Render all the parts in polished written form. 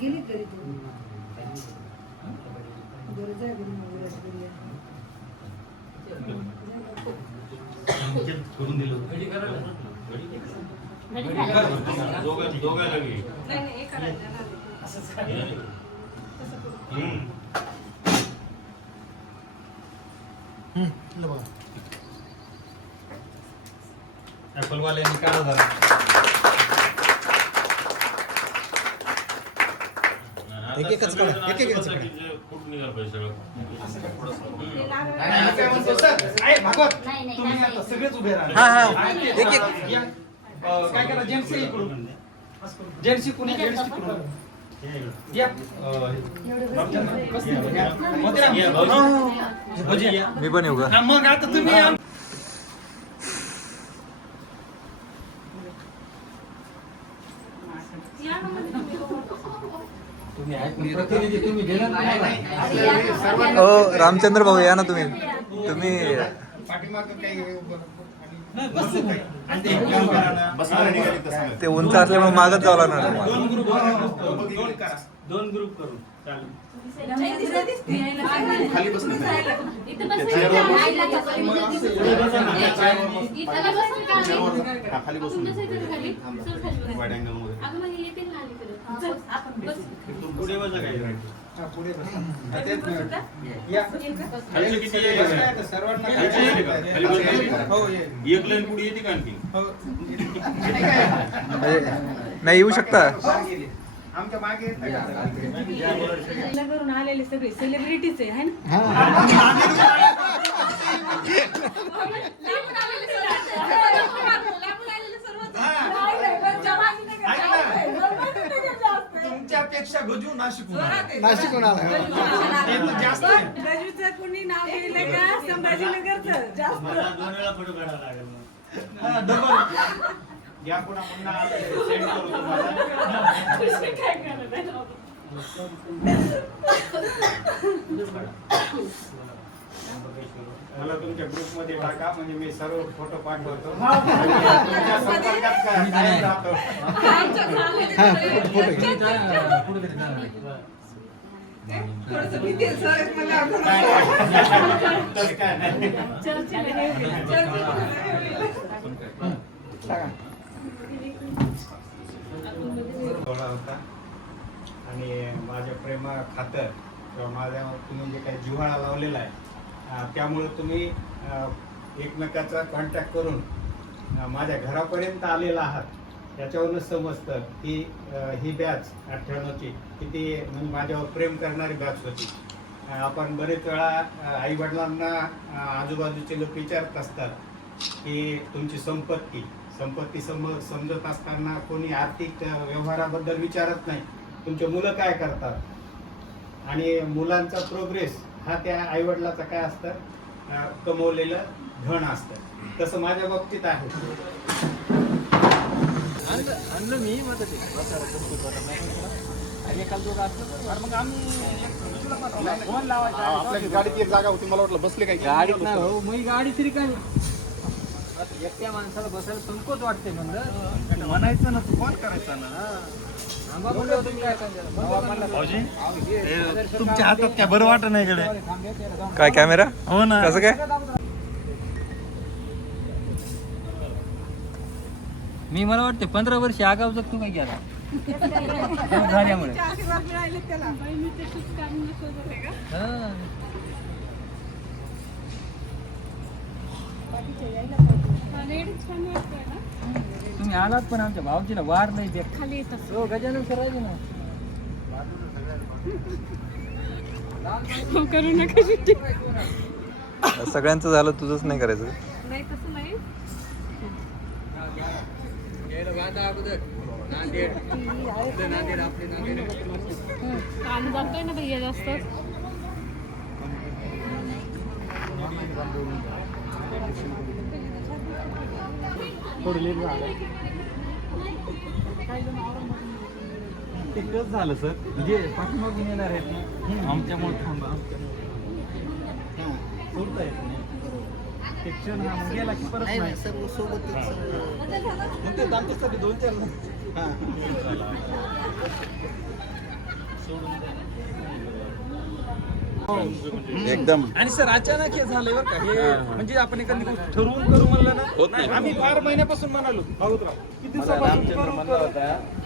गेली तरी तू गरज आहे करून दिलं दोघांना घे. ऍपलवाल्यांनी काढा झाला. एक-एकच काढा. एक-एकच काढा. कुठून निघाल पाहिजे सगळं. सगळेच उभे राहा. हा हा एक-एक काय करा जेंट्स इकडून जेंट्स इकडून जेंट्स इकडून या मी पण येऊ का? मग आता तुम्ही या. ओ रामचंद्र भाऊ या ना तुम्ही. तुम्ही ते उंच असल्यामुळे मागच जावं लागणार. दोन ग्रुप करून खाली बसणं खाली बसून वाईड अँगल पुढे बसा काय पुढे एक लाईन पुढे येते का आणखी नाही येऊ शकता. आमच्या मागे करून आलेले सगळे सेलिब्रिटीज आहे है ना. तुमच्यापेक्षा गजू नाशिकहून आला. जास्त गजूचं कोणी नाव घेतलं का संभाजीनगरचं जास्त. मला 2 वेळा फोटो काढावा लागेल मग. डबल या पुन्हा पुन्हा सेंड करू मला तुमच्या ग्रुप मध्ये टाका म्हणजे मी सर्व फोटो पाठवतो. तुमच्या संपर्कात काय राहतो. तसं काय नाही. थोडा होता आणि माझ्या प्रेमा खातर किंवा माझ्या तुम्ही जे काही जिव्हाळा लावलेला आहे त्यामुळे तुम्ही एकमेकाचा कॉन्टॅक्ट करून माझ्या घरापर्यंत आलेला आहात याच्यावरूनच समजतं की ही बॅच 98ची किती म्हणजे माझ्यावर प्रेम करणारी बॅच होती. आपण बरेच वेळा आईवडिलांना आजूबाजूचे लोक विचारत असतात की तुमची संपत्ती समजत असताना कोणी आर्थिक व्यवहाराबद्दल विचारत नाही, तुमचे मुलं काय करतात आणि मुलांचा प्रोग्रेस हा त्या आईवडिलाचा काय असतं कमवलेलं धन असतं. तसं माझ्या बाबतीत आहे. मी आपल्या गाडीत एक जागा होती मला वाटलं बसले काय गाडीत नाही भाऊ मी गाडी तरी काय एकट्या माणसाला बसायला संकोच वाटते म्हणलं म्हणायचं ना तू फोन करायचा ना. तुमच्या हातात काय बरं वाटत नाही कडे काय कॅमेरा? हो ना. कसं काय? मी मला वाटते 15 वर्ष आगाव जगतो काय गेला झाल्यामुळे. तुम्ही आलात पण आमच्या भाऊजीला वार नाही देत खाली येतात. गजानन करायचे ना करू नका. सगळ्यांचं झालं तुझंच नाही करायचं. नाही तसं नाही. जातोय ना भैया जास्त. ते कसं झालं सर म्हणजे पाठीमागून येणार आहेत आमच्यामुळे थांबा सोडता येत नाही. ते क्षण हा मग गेला की परत नाही. सर्व सोबत मग ते दांतसाठी 2-4 एकदम आणि सर अचानक हे झालंय बरं का हे म्हणजे आपण एखादी गोष्ट ठरवून करू म्हणलं ना आम्ही फार महिन्यापासून म्हणालो किती दिवसापासून करू.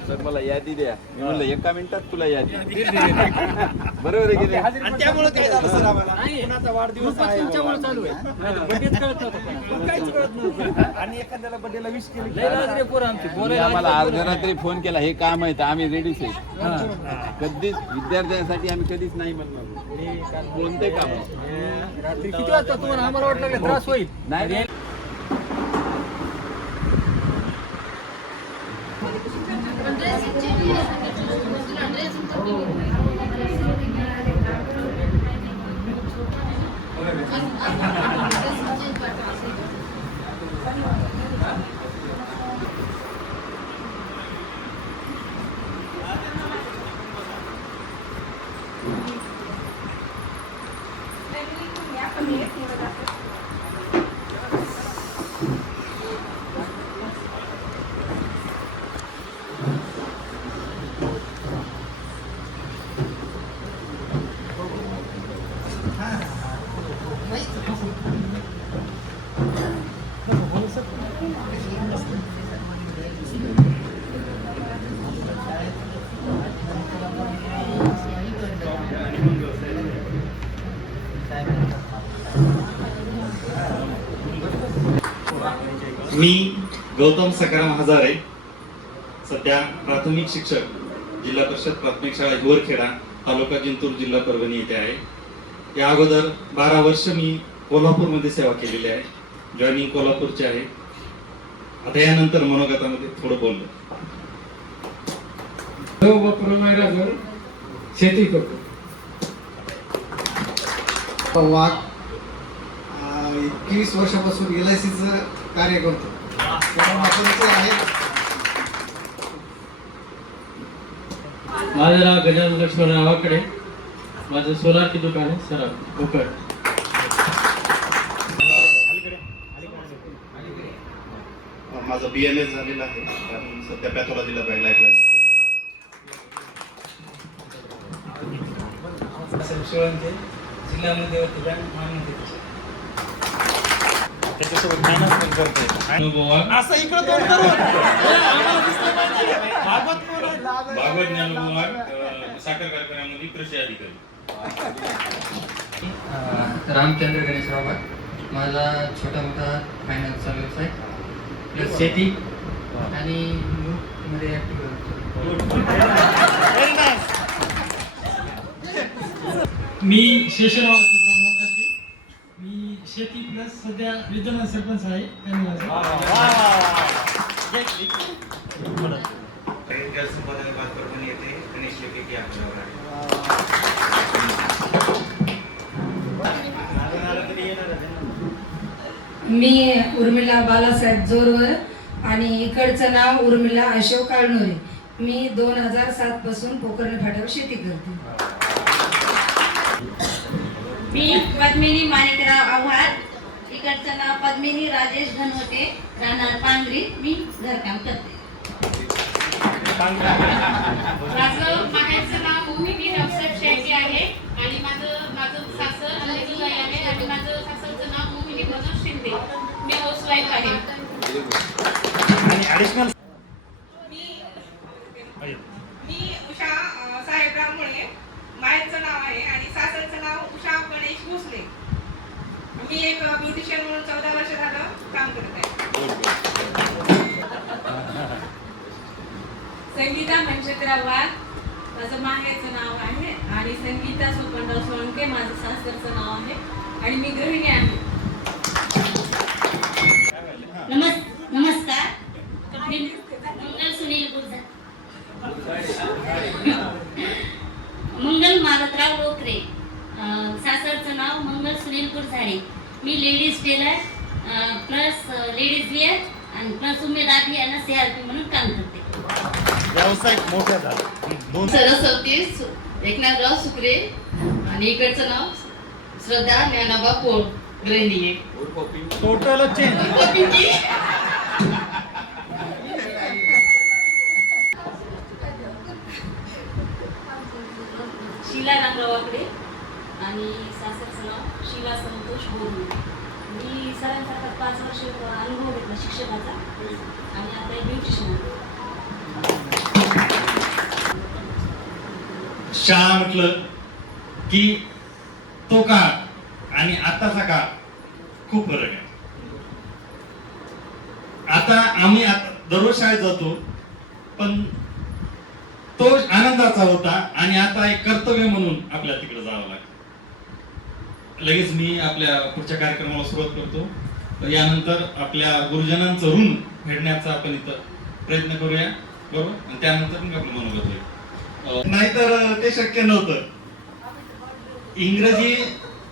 सर मला यादी द्या मी म्हणलं 1 मिनिटात तुला यादी बरोबर आहे की नाही? आणि त्यामुळे काय झालं सर आम्हाला कुणाचा वाढदिवस आहे तुमच्यामुळे चालू आहे बड्डेच कळत नव्हतं काहीच कळत नव्हतं आणि एखाद्याला बड्डेला विश केली तुम्ही आम्हाला अर्धरात्री फोन केला हे काम आहे तर आम्ही रेडीच आहे. कधीच विद्यार्थ्यांसाठी आम्ही कधीच नाही म्हणणार कोणते काम रात्री किती वाजता तुम्हाला आम्हाला वाटलं का त्रास होईल नाही. मी गौतम सकाराम हजारे सध्या प्राथमिक शिक्षक जिल्हा परिषद प्राथमिक शाळा हिवरखेडा तालुका जिंतूर जिल्हा परभणी येथे आहे. या अगोदर 12 वर्ष मी कोल्हापूरमध्ये सेवा केलेली आहे. जॉईनिंग कोल्हापूरचे आहे. आता यानंतर मनोगतामध्ये थोडं बोललो. शेती करतो वाघ 21 वर्षापासून LICचं कार्य करतो. माझं नाव गजानन लक्ष्मण रावाकडे. माझं सोलारची दुकान आहे सर कोकण. माझं BNS झालेलं आहे आणि सध्या पॅथॉलॉजीला लाईफ जिल्हा मध्यवर्ती बँक मान्यते त्याच्यासोबत फायनान्स पण करतोय असं इकडं तोंड करून भागवत ज्ञानोबा साखर कारखान्यामध्ये कृषी अधिकारी. रामचंद्र गणेशराव वाघ. माझा छोटा मोठा फायनान्सचा व्यवसाय प्लस शेती आणि मध्ये मी शेषराव मी शेती प्लस सध्या विद्यमान सरपंच आहे. जलसंपदा विभाग परभणी येथे गणेश योगी आपल्यावर आहे. मी उर्मिला बालासाहेब जोरवर आणि इकडचं नाव उर्मिला अशोक काळनोरे. मी 2007 पासून पोखर्णी फाट्यावर शेती करते. मी पद्मिनी माणिकराव आव्हाड. इकडचं नाव पद्मिनी राजेश धनवटे. राहणार पांगरी. मी घरकाम करते. माझं माहेरचं नाव मोहिनी नवसत शेळके आहे आणि माझं सासर अंधेजुलाई आहे आणि माझं सासरचं नाव मोहिनी मनोज शिंदे. मी हाऊसवाईफ आहे. मी उषा साहेबराव मुळे. माहेरचं नाव आहे आणि सासरचं नाव उषा गणेश भोसले. मी एक ब्युटिशियन म्हणून 14 वर्ष झालं काम करत आहे. संगीता मंचकराव वाघ. माझं माहेरचं नाव आहे आणि संगीता सुपंडा सोळंके माझं सासरचं नाव आहे आणि मी गृहिणी आहे. नमस्कार. मी मंगल सुनील गुर्जर. मंगल मारुतराव रोकरे. सासरचं नाव मंगल सुनील गुरझाडे. मी ladies tailor plus ladies wear आणि प्लस उमेद आधी यांना CRP म्हणून काम करते. व्यवसाय मोठा झाला. सरस्वती एकनाथराव सुकरे आणि इकडचं नाव श्रद्धा ज्ञानोबा पोळ. गृहिणी आहे. Total change. शीला रामराव वाकडे आणि सासरचं नाव शिवा संतोष बोरणे. मी सरांसारखा 5 वर्ष अनुभव घेतला शिक्षकाचा आणि आता ब्युटिशियन. शाळा म्हटलं की तो काळ आणि आताचा काळ खूप फरक आहे. आता आम्ही दररोज शाळेत जातो, पण तो आनंदाचा होता आणि आता एक कर्तव्य म्हणून आपल्याला तिकडे जावं लागतं. लगेच मी आपल्या पुढच्या कार्यक्रमाला सुरुवात करतो. तर यानंतर आपल्या गुरुजनांचं ऋण फेडण्याचा आपण इथं प्रयत्न करूया, बरोबर, आणि त्यानंतर मग आपलं मनोगत होईल. नाहीतर ते शक्य नव्हतं.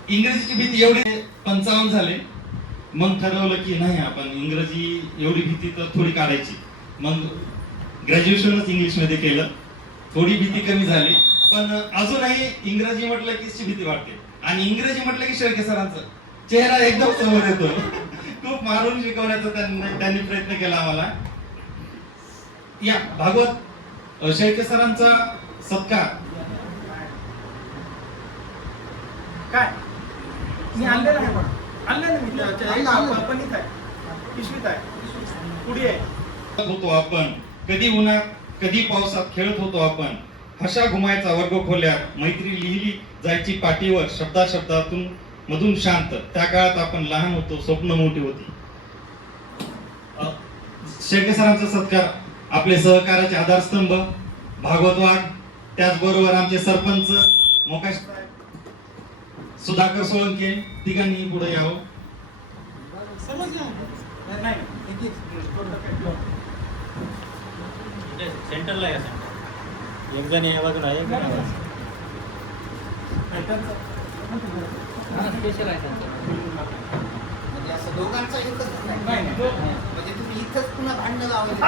इंग्रजीची भीती एवढी 55 झाले, मग ठरवलं की नाही आपण इंग्रजी एवढी भीती तर थोडी काढायची. मग ग्रॅज्युएशनच इंग्लिश मध्ये केलं. थोडी भीती कमी झाली, पण अजूनही इंग्रजी म्हटलं की भीती वाटते. आणि इंग्रजी म्हटलं की शेळके सरांचा चेहरा एकदम समोर येतो. खूप मारून शिकवण्याचा त्यांनी प्रयत्न केला आम्हाला. या भागवत शेळके सरांचा सत्कार काय मी आणलेलं आहे, पण आणलेलं मी आपण इथं आहे, पिशवीत आहे, पुढे आहे. होतो आपण कधी उन्हात कधी पावसात खेळत होतो आपण. हशा घुमायचा वर्ग खोल्यात, मैत्री लिहिली जायची पाटीवर, शब्दातून मधून शांत. त्या काळात आपण लहान होतो, स्वप्न मोठी होती. शेळके सरांचा सत्कार आपले सहकार्याचे आधारस्तंभ भागवत वाघ, त्याचबरोबर आमचे सरपंच मोकाश सुधाकर सोळंके, तिघांनी पुढे यावं. सेंटरला या, एक जण या बाजूला आहे, दोघांचा एकच म्हणजे तुम्ही इथंच पुन्हा भांडण लावायचं.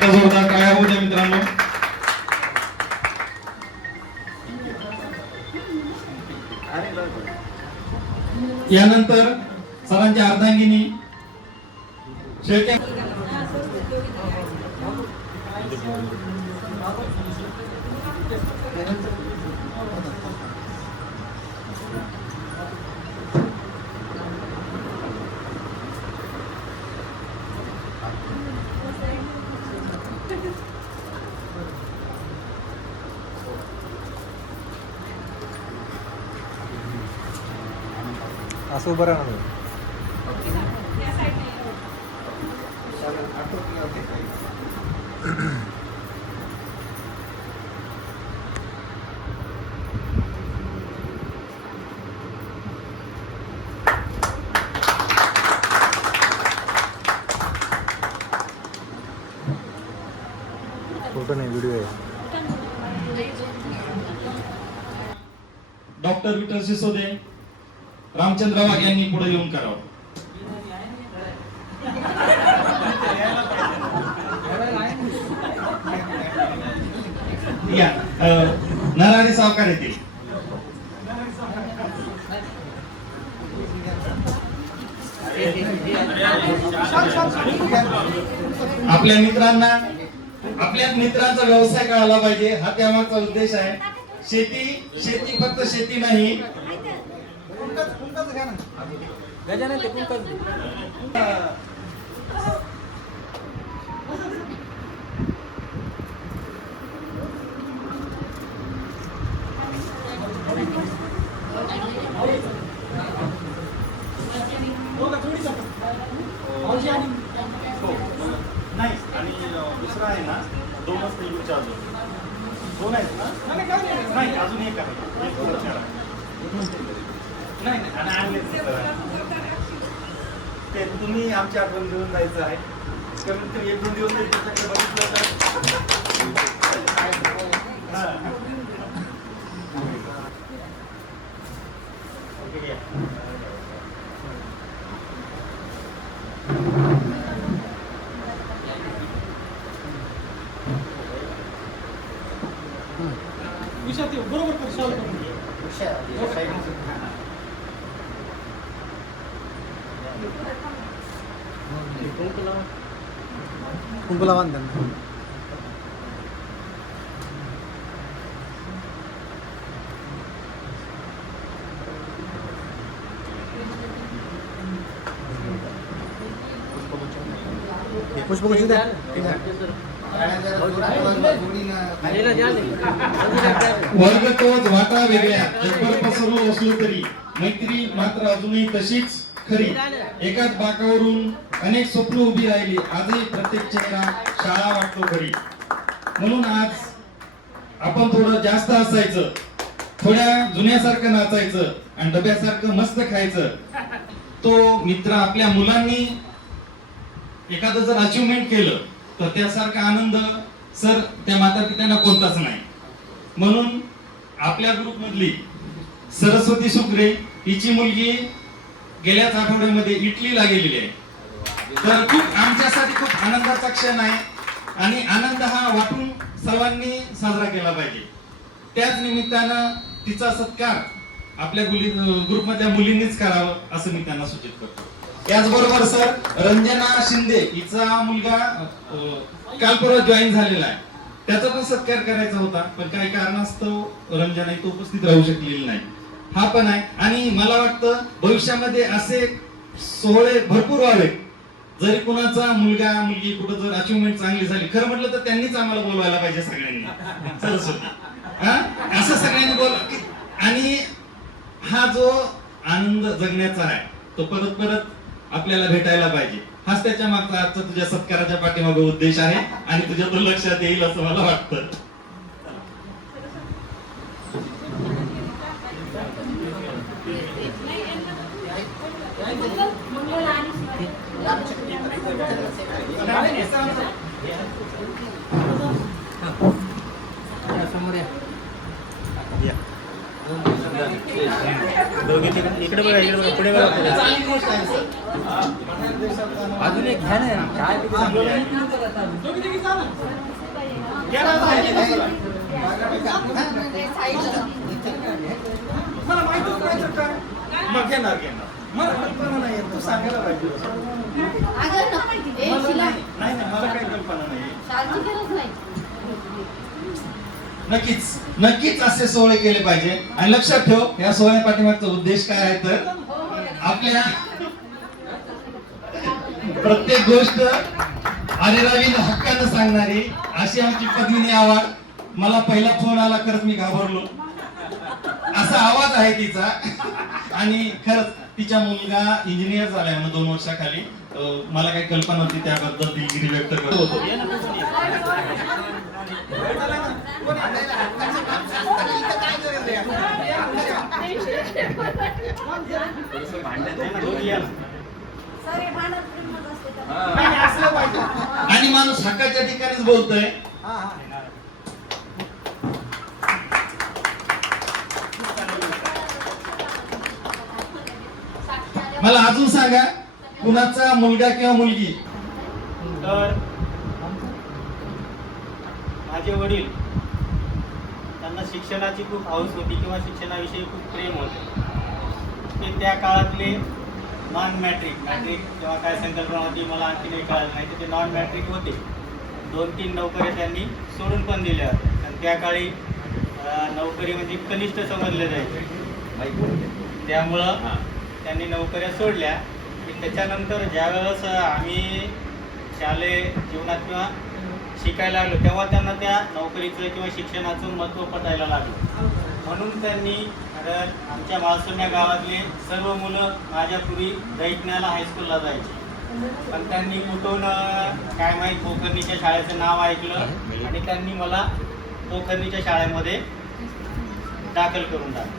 जोरदार टाळ्या होऊ द्या मित्रांनो. यानंतर सरांच्या अर्धांगिनी शेळके असं उभं राहणार. फोटो नाही, व्हिडिओ आहे. डॉक्टर विठ्ठल सिसोदे, रामचंद्र वाघ यांनी पुढे येऊन करावं. या नरहरी सावकार येतील. आपल्या मित्रांचा व्यवसाय कळाला पाहिजे, हा त्यामागचा उद्देश आहे. शेती फक्त शेती नाही. गजानन ते नाही, आणि दुसरा आहे ना, 2च निघूच्या अजून 2 आहेत ना, नाही अजून एक आहे, नाही आणि आणले ते तुम्ही आमची आठवण घेऊन जायचं आहे. कमीत कमी 1-2 दिवस तरी त्याच्याकडे बघितलं तर विषयात येऊ. बरोबर कर, सॉल्व करून घे. कुंकूला बांध त्यांना. पुष्पगुच्छ द्या. वर्गतोच वाटा वेगळ्या जगभर पसरलो असलो तरी मैत्री मात्र अजूनही तशीच खरी. एकाच बाकावरून अनेक स्वप्न उभी राहिली. आजही प्रत्येक चेहरा शाळा वाटतो घरी. म्हणून आज आपण थोडं जास्त हसायचं, थोड्या जुन्यासारखं नाचायचं आणि डब्यासारखं मस्त खायचं. तो मित्र आपल्या मुलांनी एखादं जर अचिव्हमेंट केलं तर त्यासारखा आनंद सर त्या माता पित्यांना कोणताच नाही. म्हणून आपल्या ग्रुप मधली सरस्वती सुकरे हिची मुलगी गेल्याच आठवड्यामध्ये इटलीला गेलेली आहे. तर खूप आमच्यासाठी खूप आनंदाचा क्षण आहे आणि आनंद हा वाटून सर्वांनी साजरा केला पाहिजे. त्याच निमित्तानं तिचा सत्कार आपल्या ग्रुपमधल्या मुलींनीच करावं असं मी त्यांना सूचित करतो. याचबरोबर सर रंजना शिंदे हिचा मुलगा काल परवा जॉईन झालेला आहे. त्याचा पण सत्कार करायचा होता पण काही कारणास्तव रंजना इथं उपस्थित राहू शकलेली नाही. हा पण आहे आणि मला वाटतं भविष्यामध्ये असे सोहळे भरपूर व्हावे. जरी कुणाचा मुलगा मुलगी कुठं जर अचिव्हमेंट चांगली झाली खरं म्हटलं तर त्यांनीच आम्हाला बोलवायला पाहिजे सगळ्यांनी सरस्वती असं सगळ्यांनी बोल. आणि हा जो आनंद जगण्याचा आहे तो परत परत आपल्याला भेटायला पाहिजे. हाच त्याच्या मागचा आजचा तुझ्या सत्काराच्या पाठीमागे उद्देश आहे आणि तुझ्या तो लक्षात येईल असं मला वाटतं. इकडे बघा, इकडे बघा, पुढे बघा. अजून एक घ्या ना काय मला माहितच नाही तर काय मग घेणार मला कल्पना नाही तू सांगायला पाहिजे. नाही मला काही कल्पना नाही. नक्कीच नक्कीच असे सोहळे केले पाहिजे. आणि लक्षात ठेव या सोहळ्या पाठीमागचा उद्देश काय आहे तर आपल्या प्रत्येक गोष्ट अरेरावीने हक्कानं सांगणारी अशी आमची पद्मिनी आवाज. मला पहिला फोन आला खरंच मी घाबरलो. असा आवाज आहे तिचा आणि खरंच तिचा मुलगा इंजिनियर झालाय म्हणून 2 वर्षाखाली. मला काही कल्पना नव्हती त्याबद्दल दिलगिरी व्यक्त करत होतो. आणि माणूस हक्काच्या ठिकाणीच बोलतोय. मला अजून सांगा कुणाचा मुलगा किंवा मुलगी. तर माझे वडील त्यांना शिक्षणाची खूप हौस होती किंवा शिक्षणाविषयी खूप प्रेम होते. ते त्या काळातले नॉन मॅट्रिक तेव्हा काय संकल्पना होती मला आणखी नाही कळालं नाही. तर ते नॉन मॅट्रिक होते. 2-3 नोकऱ्या त्यांनी सोडून पण दिल्या होत्या. आणि त्या काळी नोकरी म्हणजे कनिष्ठ समजले जायचे. त्यामुळं त्यांनी नोकऱ्या सोडल्या की त्याच्यानंतर ज्यावेळेस आम्ही शालेय जीवनात किंवा शिकायला लागलो तेव्हा त्यांना त्या नोकरीचं किंवा शिक्षणाचं महत्त्व पटायला लागलं. म्हणून त्यांनी आमच्या माळसुम्या गावातले सर्व मुलं माझ्यापूर्वी दैठण्याला हायस्कूलला जायचे. पण त्यांनी कुठून काय माहीत पोखरणीच्या शाळेचं नाव ऐकलं आणि त्यांनी मला पोखरणीच्या शाळेमध्ये दाखल करून टाकलं.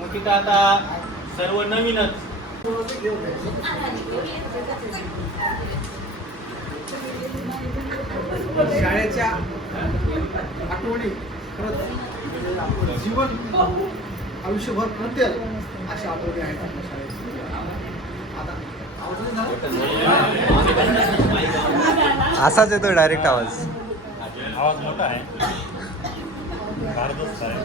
मग तिथं आता सर्व नवीनच. शाळेच्या आठवणी खरंच जीवन आयुष्यभर प्रत्येक अशा आठवणी आहेत आपल्या शाळेत. आता असाच येतो डायरेक्ट आवाज. आवाज मोठा आहे, भारदस्त आहे.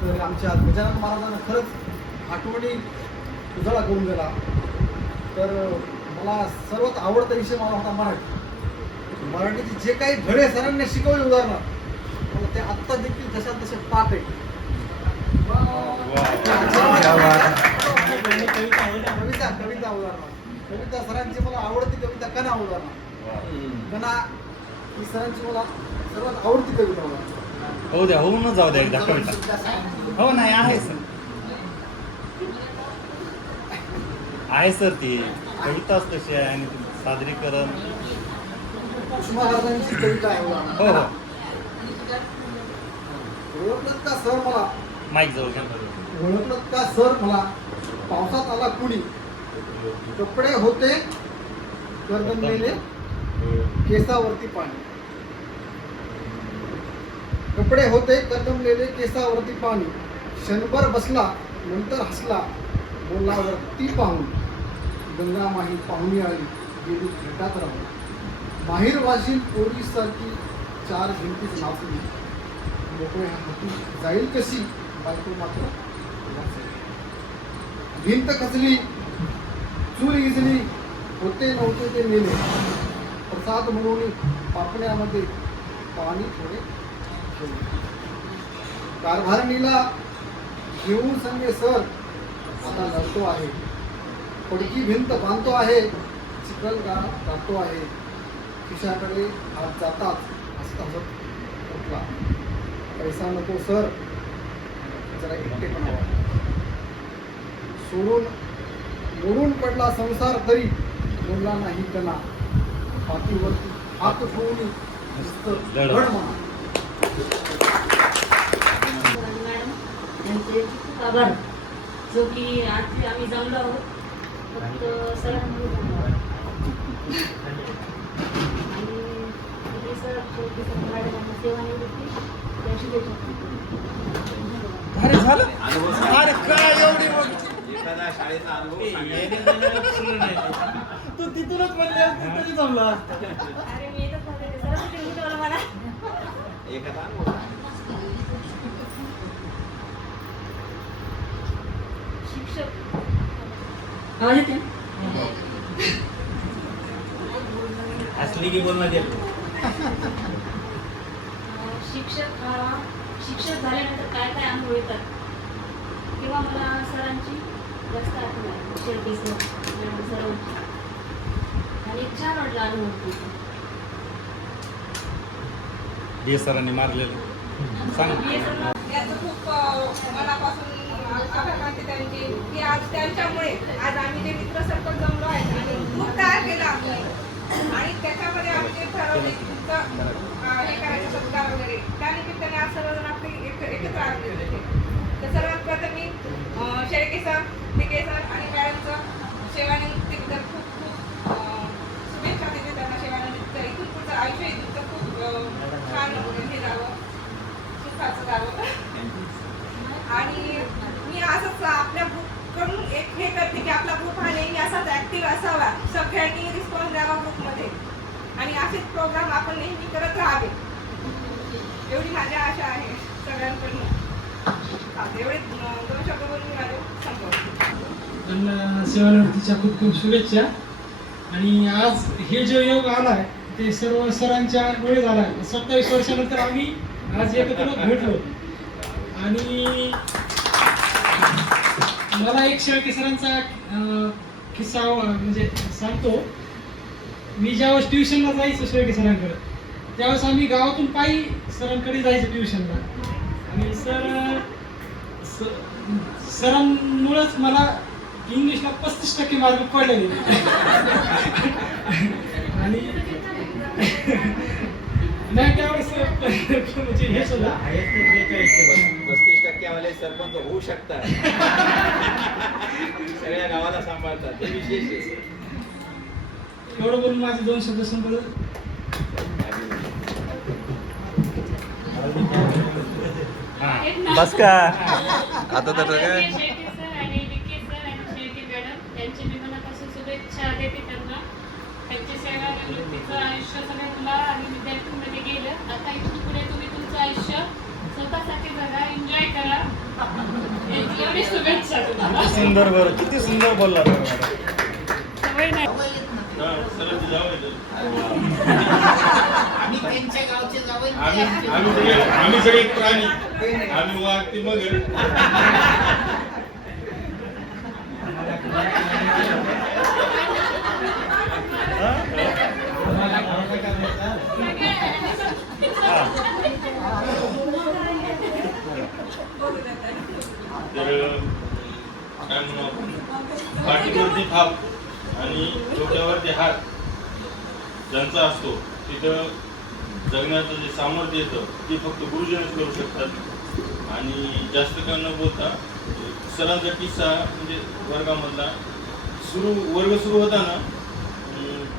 तर आमच्या गजानन महाराजांना खरंच आठवणी उजाळा करून गेला. तर मला सर्वात आवडता विषय मला होता मराठी. मराठीचे जे काही धडे सरांनी शिकवले उदाहरणं मला ते आत्ता देखील जशा तसे पाठ आहे. कविता उदाहरणं, कविता सरांची मला आवडती कविता कणा उदाहरणं. कणा ही सरांची मला सर्वात आवडती कविता उदाहरणं. होऊ द्या, होऊनच जाऊ द्या एकदा कविता. हो नाही आहे सर, आहे सर, ती कविताच तशी आहे आणि सादरीकरण. उस्मा महाराजांची कविता आहे उदाहरणं. हो हो, ओळखलत का सर मला, माईक जवळ घ्या. ओळखलत का सर मला, पावसात आला कुणी, कपडे होते गर्दनलेले, केसावरती पाणी. कपडे होते कर्दमलेले, केसावरती पाणी. क्षणभर बसला, नंतर हसला, बोलला वरती पाहून. गंगा माही पाहुणी आली, गेली भेटात राहून. बाहेर वाशील पोरीसारखी, चार भिंतीच नाचली. मोकळे हाती जाईल कशी, बायको मात्र वाचली. भिंत खचली, चूल इजली, होते नव्हते ते मेले. प्रसाद म्हणून पापण्यामध्ये पाणी थोडे ठेवले. कारभारणीला घेऊन संगे सर आता लढतो आहे. पडकी भिंत बांधतो आहे, चिखलगार जातो आहे. खिशाकडे हात जातात, हसता हसत उठला. पैसा नको सर, जरा एकटेपणा वाटला. सोडून मोडून पडला संसार तरी, बोलला नाही कणा. पाठीवरती हात ठेवून नुसतं धड म्हणा. यांचे खूप आभार, जो की आज आम्ही जमलो आहोत फक्त सरांमुळे जमलो आहोत. आणि हे सर शेवटी मॅडमांना सेवानिवृत्ती त्याची देतो. अरे झालं, अरे काय एवढी एखादा शाळेचा अनुभव तू तिथूनच म्हणले तिथूनच जमला. अरे मी येतच नव्हते, सरांनी उठवलं मला. एखादा अनुभव. शिक्षक आवाज येते. असली की बोलणं दे. शिक्षक झाल्यानंतर काय काय अनुभव येतात किंवा मला सरांची जास्त आठवण आहे. शेळके सर, मॅडम सरांची, आणि एक छान वाटला अनुभव. बी सरांनी मारलेलं सांग. याचं खूप मनापासून आभार मानते त्यांचे, की आज त्यांच्यामुळे आज आम्ही जे मित्र सर्कल जमलो आहे आणि ग्रुप तयार केला आम्ही, आणि त्याच्यामध्ये आम्ही जे ठरवले की तुमचं हे करायचं सत्कार वगैरे, त्यानिमित्ताने आज सर्वजण आपले एकत्र आलेले होते. तर सर्वात प्रथम मी शेळके सर, टिके सर आणि मॅडमचं सेवानिवृत्तीबद्दल खूप खूप शुभेच्छा देते त्यांना. सेवानिवृत्त इथून पुढचं आयुष्य तुमचं खूप छान हे जावं, सुखाचं जावं. आणि मी असंच आपल्या ग्रुपकडून एक हे करते की आपला ग्रुप हा नेहमी असाच ऍक्टिव्ह असावा, सगळ्यांनी रिस्पॉन्स द्यावा ग्रुपमध्ये, आणि असेच प्रोग्राम आपण नेहमी करत राहावे, एवढी माझी आशा आहे सगळ्यांकडून. एवढे 2 शब्द बोलून मी माझे संपवते. त्यांना सेवानिवृत्तीच्या खूप खूप शुभेच्छा. आणि आज हे जो योग आला आहे ते सर्व सरांच्या मुळे झाला आहे. 27 वर्षानंतर आम्ही आज एकत्र भेटलो. आणि मला एक शेळके सरांचा किस्सा म्हणजे सांगतो. मी ज्यावेळेस ट्युशनला जायचो शेळके सरांकडे, त्यावेळेस आम्ही गावातून पायी सरांकडे जायचो ट्युशनला. आणि सरांमुळेच मला इंग्लिशला 35% मार्क पडलेले. आणि नाही त्यावेळेस म्हणजे हे सुद्धा 35% वाले सरपंच होऊ शकतात. सगळ्या गावाला सांभाळतात, हे विशेष आहे. एवढं बोलून माझे 2 शब्द संपले. बस का आता तर काय. शेळके सर आणि विके सर त्यांची मी मनापासून शुभेच्छा देते त्यांना. त्यांची सेवा निवृत्तीचं आयुष्य सगळ्या मुला आणि विद्यार्थ्यांमध्ये गेलं. आता इथून पुढे तुम्ही तुमचं आयुष्य स्वतःसाठी जगा, एन्जॉय करा. एवढी शुभेच्छा तुम्हाला. सुंदर, बरं किती सुंदर बोलला सवय नाही. आम्ही त्यांच्या गावचे जावई. आम्ही सगळे प्राणी, आम्ही वाघ ते मगर. तर काय म्हणू आपण, पाठीवरती थाप आणि डोक्यावरती हात ज्यांचा असतो तिथं जगण्याचं जे सामर्थ्य येतं ते फक्त गुरुजनच करू शकतात. आणि जास्त काय न बोलता सरांचा किस्सा म्हणजे वर्गामधला वर्ग सुरू होताना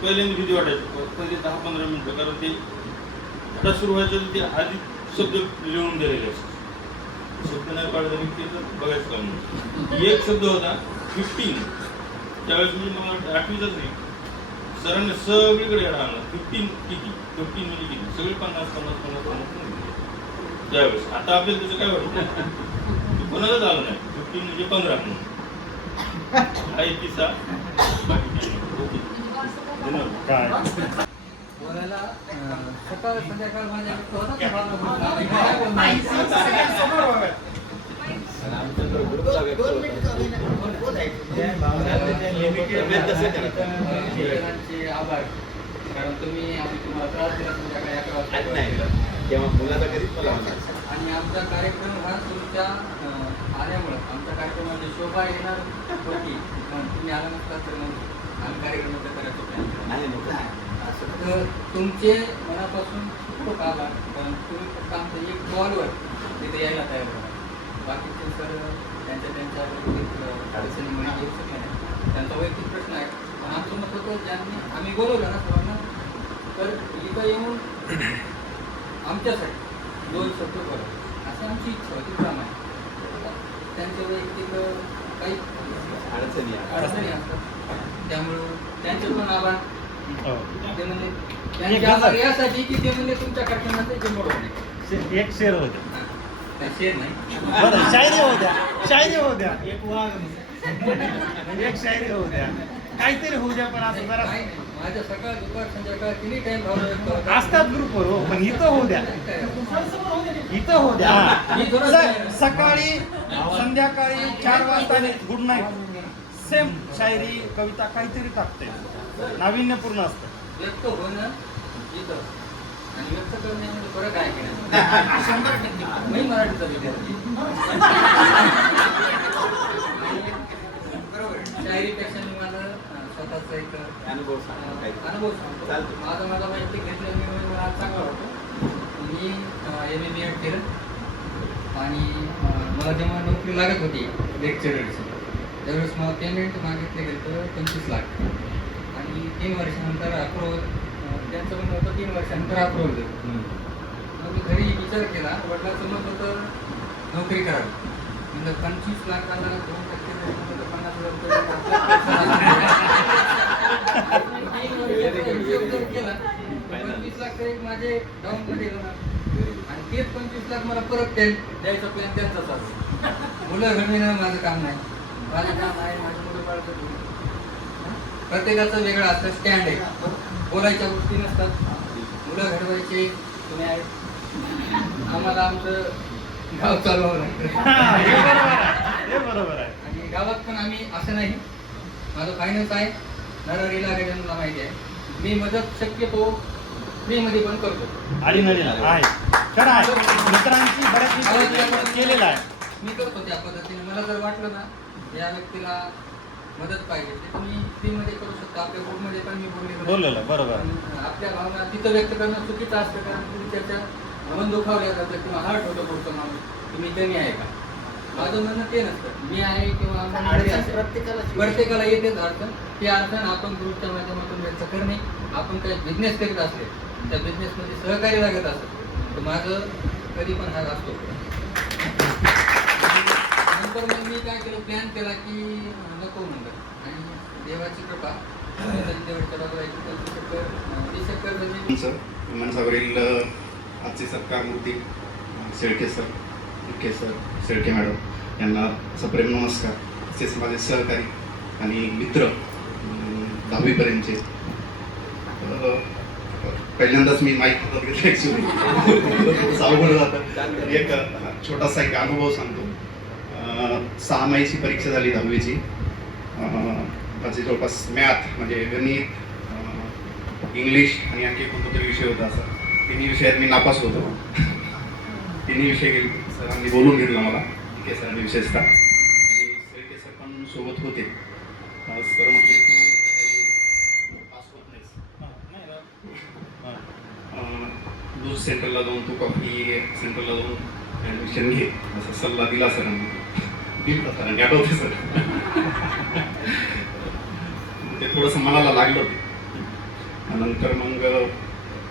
पहिल्यांदा भीती वाटायची, पहिले 10-15 मिनिटं, कारण ते धडा सुरू व्हायचं ते आधी शब्द लिहून दिलेले असतात. शब्द नाही पाडलं तरी ते तर बघायचं काम नाही. एक शब्द होता 15. त्यावेळेस मी मला वाटतं 8वीतच नाही, सरांनी सगळीकडे राहणार 15 किती, 15 म्हणजे किती, सगळे 50 त्यावेळेस. आता आपल्याला त्याचं काय वाटतं, कोणालाच आलं नाही. 15 म्हणजे 15 म्हणून हा एक किस्सा. काय बोलायला सकाळ संध्याकाळ माझ्या रामचंद्र ग्रुपला व्यक्त होता. आभार, कारण तुम्ही तुम्हाला त्रास दिला संध्याकाळी 11 वाजता नाही तेव्हा मुलाचा कधीच मला म्हणणार. आणि आमचा कार्यक्रम हा तुमच्या आल्यामुळं आमच्या कार्यक्रमाची शोभा येणार होती, पण तुम्ही आला नसता तर मग आम्ही कार्यक्रम करायचो नाही तर तुमचे मनापासून खूप आभार, कारण तुम्ही फक्त आमच्या एक कॉलवर तिथे यायला तयार होता. बाकीचे सर त्यांच्या अडचणीमुळे येऊ शकले नाही, त्यांचा वैयक्तिक प्रश्न आहे. पण आमचं मत होतं ज्यांनी आम्ही बोलवलं ना सर्वांना, तर इथं येऊन आमच्यासाठी 2 शब्द बोला असं आमची इच्छा होती, प्रमाणे. त्यांच्या वैयक्तिक काही अडचणी असतात, त्यामुळं त्यांचे पण आभार. ते म्हणजे त्यांचे आभार यासाठी की ते म्हणजे तुमच्या कार्यक्रमाचे जे मोठं एक शेर होते, शेर नाही, बरं शायरी होत्या, शायरी होत्या, एक वाघ एक शायरी होत्या, काहीतरी होऊ द्या. पण असं जरा माझ्या सकाळ दुपार संध्याकाळ तिन्ही टाइम असतात ग्रुपवर हो, पण इथं होऊ द्या, इथं होऊ द्या. सकाळी संध्याकाळी 4 वाजता गुड नाईट सेम शायरी कविता काहीतरी टाकते, नाविन्यपूर्ण असतं. व्यक्त होणं इथं आणि व्यक्त करण्यामध्ये फरक आहे की नाही? 100% मी मराठीचा विद्यार्थी, बरोबर. शायरीपेक्षा मी माझा स्वतःचा एक अनुभव सांगतो. सांगतो. मला माहिती घेतल्यामुळे मला आज चांगला वाटतो. मी MA-BEd केलं आणि मला जेव्हा नोकरी लागत होती लेक्चररची, त्यावेळेस मला पेमेंट मागितले गेलं तर 25 लाख आणि 3 वर्षानंतर अप्रूव्हल, त्यांचं म्हणणं होतं 3 वर्षानंतर अप्रूव्हल देतो. मग मी घरी विचार केला, वडिलांचं मत होतं नोकरी करावी. म्हणजे 25 लाखाला 2% 50,000 केला, 25 लाख तर एक माझे डाऊन मध्ये येणार आणि तेच 25 लाख मला परत द्यायचा प्लॅन त्यांचा चालू. मुलं घडविणं माझं काम नाही, माझं काम आहे माझ्या मुलं बाळाचं. प्रत्येकाचं वेगळं असतं, स्टँड आहे. बोलायच्या गोष्टी नसतात, मुलं घडवायचे तुम्ही आहेत. आम्हाला आमचं गाव चालवावं लागतं. हे बरोबर आहे. आणि गावात पण आम्ही असं नाही, माझं फायनान्स आहे, नरहरीला मला माहिती आहे, मी मदत शक्यतो फ्रीमध्ये पण करतो. आणि नवीन आहे खरं आहे, मित्रांची बऱ्याच मित्रांची केलेलं आहे, मी करतो त्या पद्धतीने. मला जर वाटलं ना या व्यक्तीला मदत पाहिजे ते तुम्ही फ्रीमध्ये करू शकता. आपल्या ग्रुपमध्ये पण मी बोललेलं बरोबर. आपल्या भावना तिथं व्यक्त करणं चुकीचं असतं, कारण तुम्ही त्याच्या मन दुखावल्या जातं किंवा हर्ट होतं पुढचं माणूस, तुम्ही कमी आहे का. माझं म्हणणं ते नसतं, मी आहे किंवा प्रत्येकाला येतेच अडचण. ती अडचण आपण ग्रुपच्या माध्यमातून व्यक्त करणे. आपण काही बिझनेस करीत असले, त्या बिझनेसमध्ये सहकार्य लागत असत तर माझं कधी पण हात असतो. नंतर मग मी काय केलं, प्लॅन केला की नको म्हणलं आणि देवाची कृपा देवाच्या बाजूला मंचावरील आजचे सत्कार मूर्ती Shelke sir, Vikhe sir, Shelke madam यांना सप्रेम नमस्कार. तसेच माझे सहकारी आणि मित्र 10वीपर्यंतचे. पहिल्यांदाच मी माईक हातात घेतला ॲक्च्युली सावघड जातं. एक छोटासा एक अनुभव सांगतो. 6 महिन्याची परीक्षा झाली 10वीची. माझे जवळपास मॅथ म्हणजे गणित, इंग्लिश आणि आणखी कोणता तरी विषय होता. असा तिन्ही विषयात मी नापास होतो. तिन्ही विषय सरांनी बोलून घेतला मला, के सरांनी विशेषतः. आणि सर सर पण सोबत होते. सर म्हटले तू पास होत नाहीस, दूध सेंटरला जाऊन तू कॉफी सेंटरला जाऊन ॲडमिशन घे असा सल्ला दिला सरांनी. दिला सरांनी, आठवते सर. ते थोडंसं मनाला लागलं. नंतर मग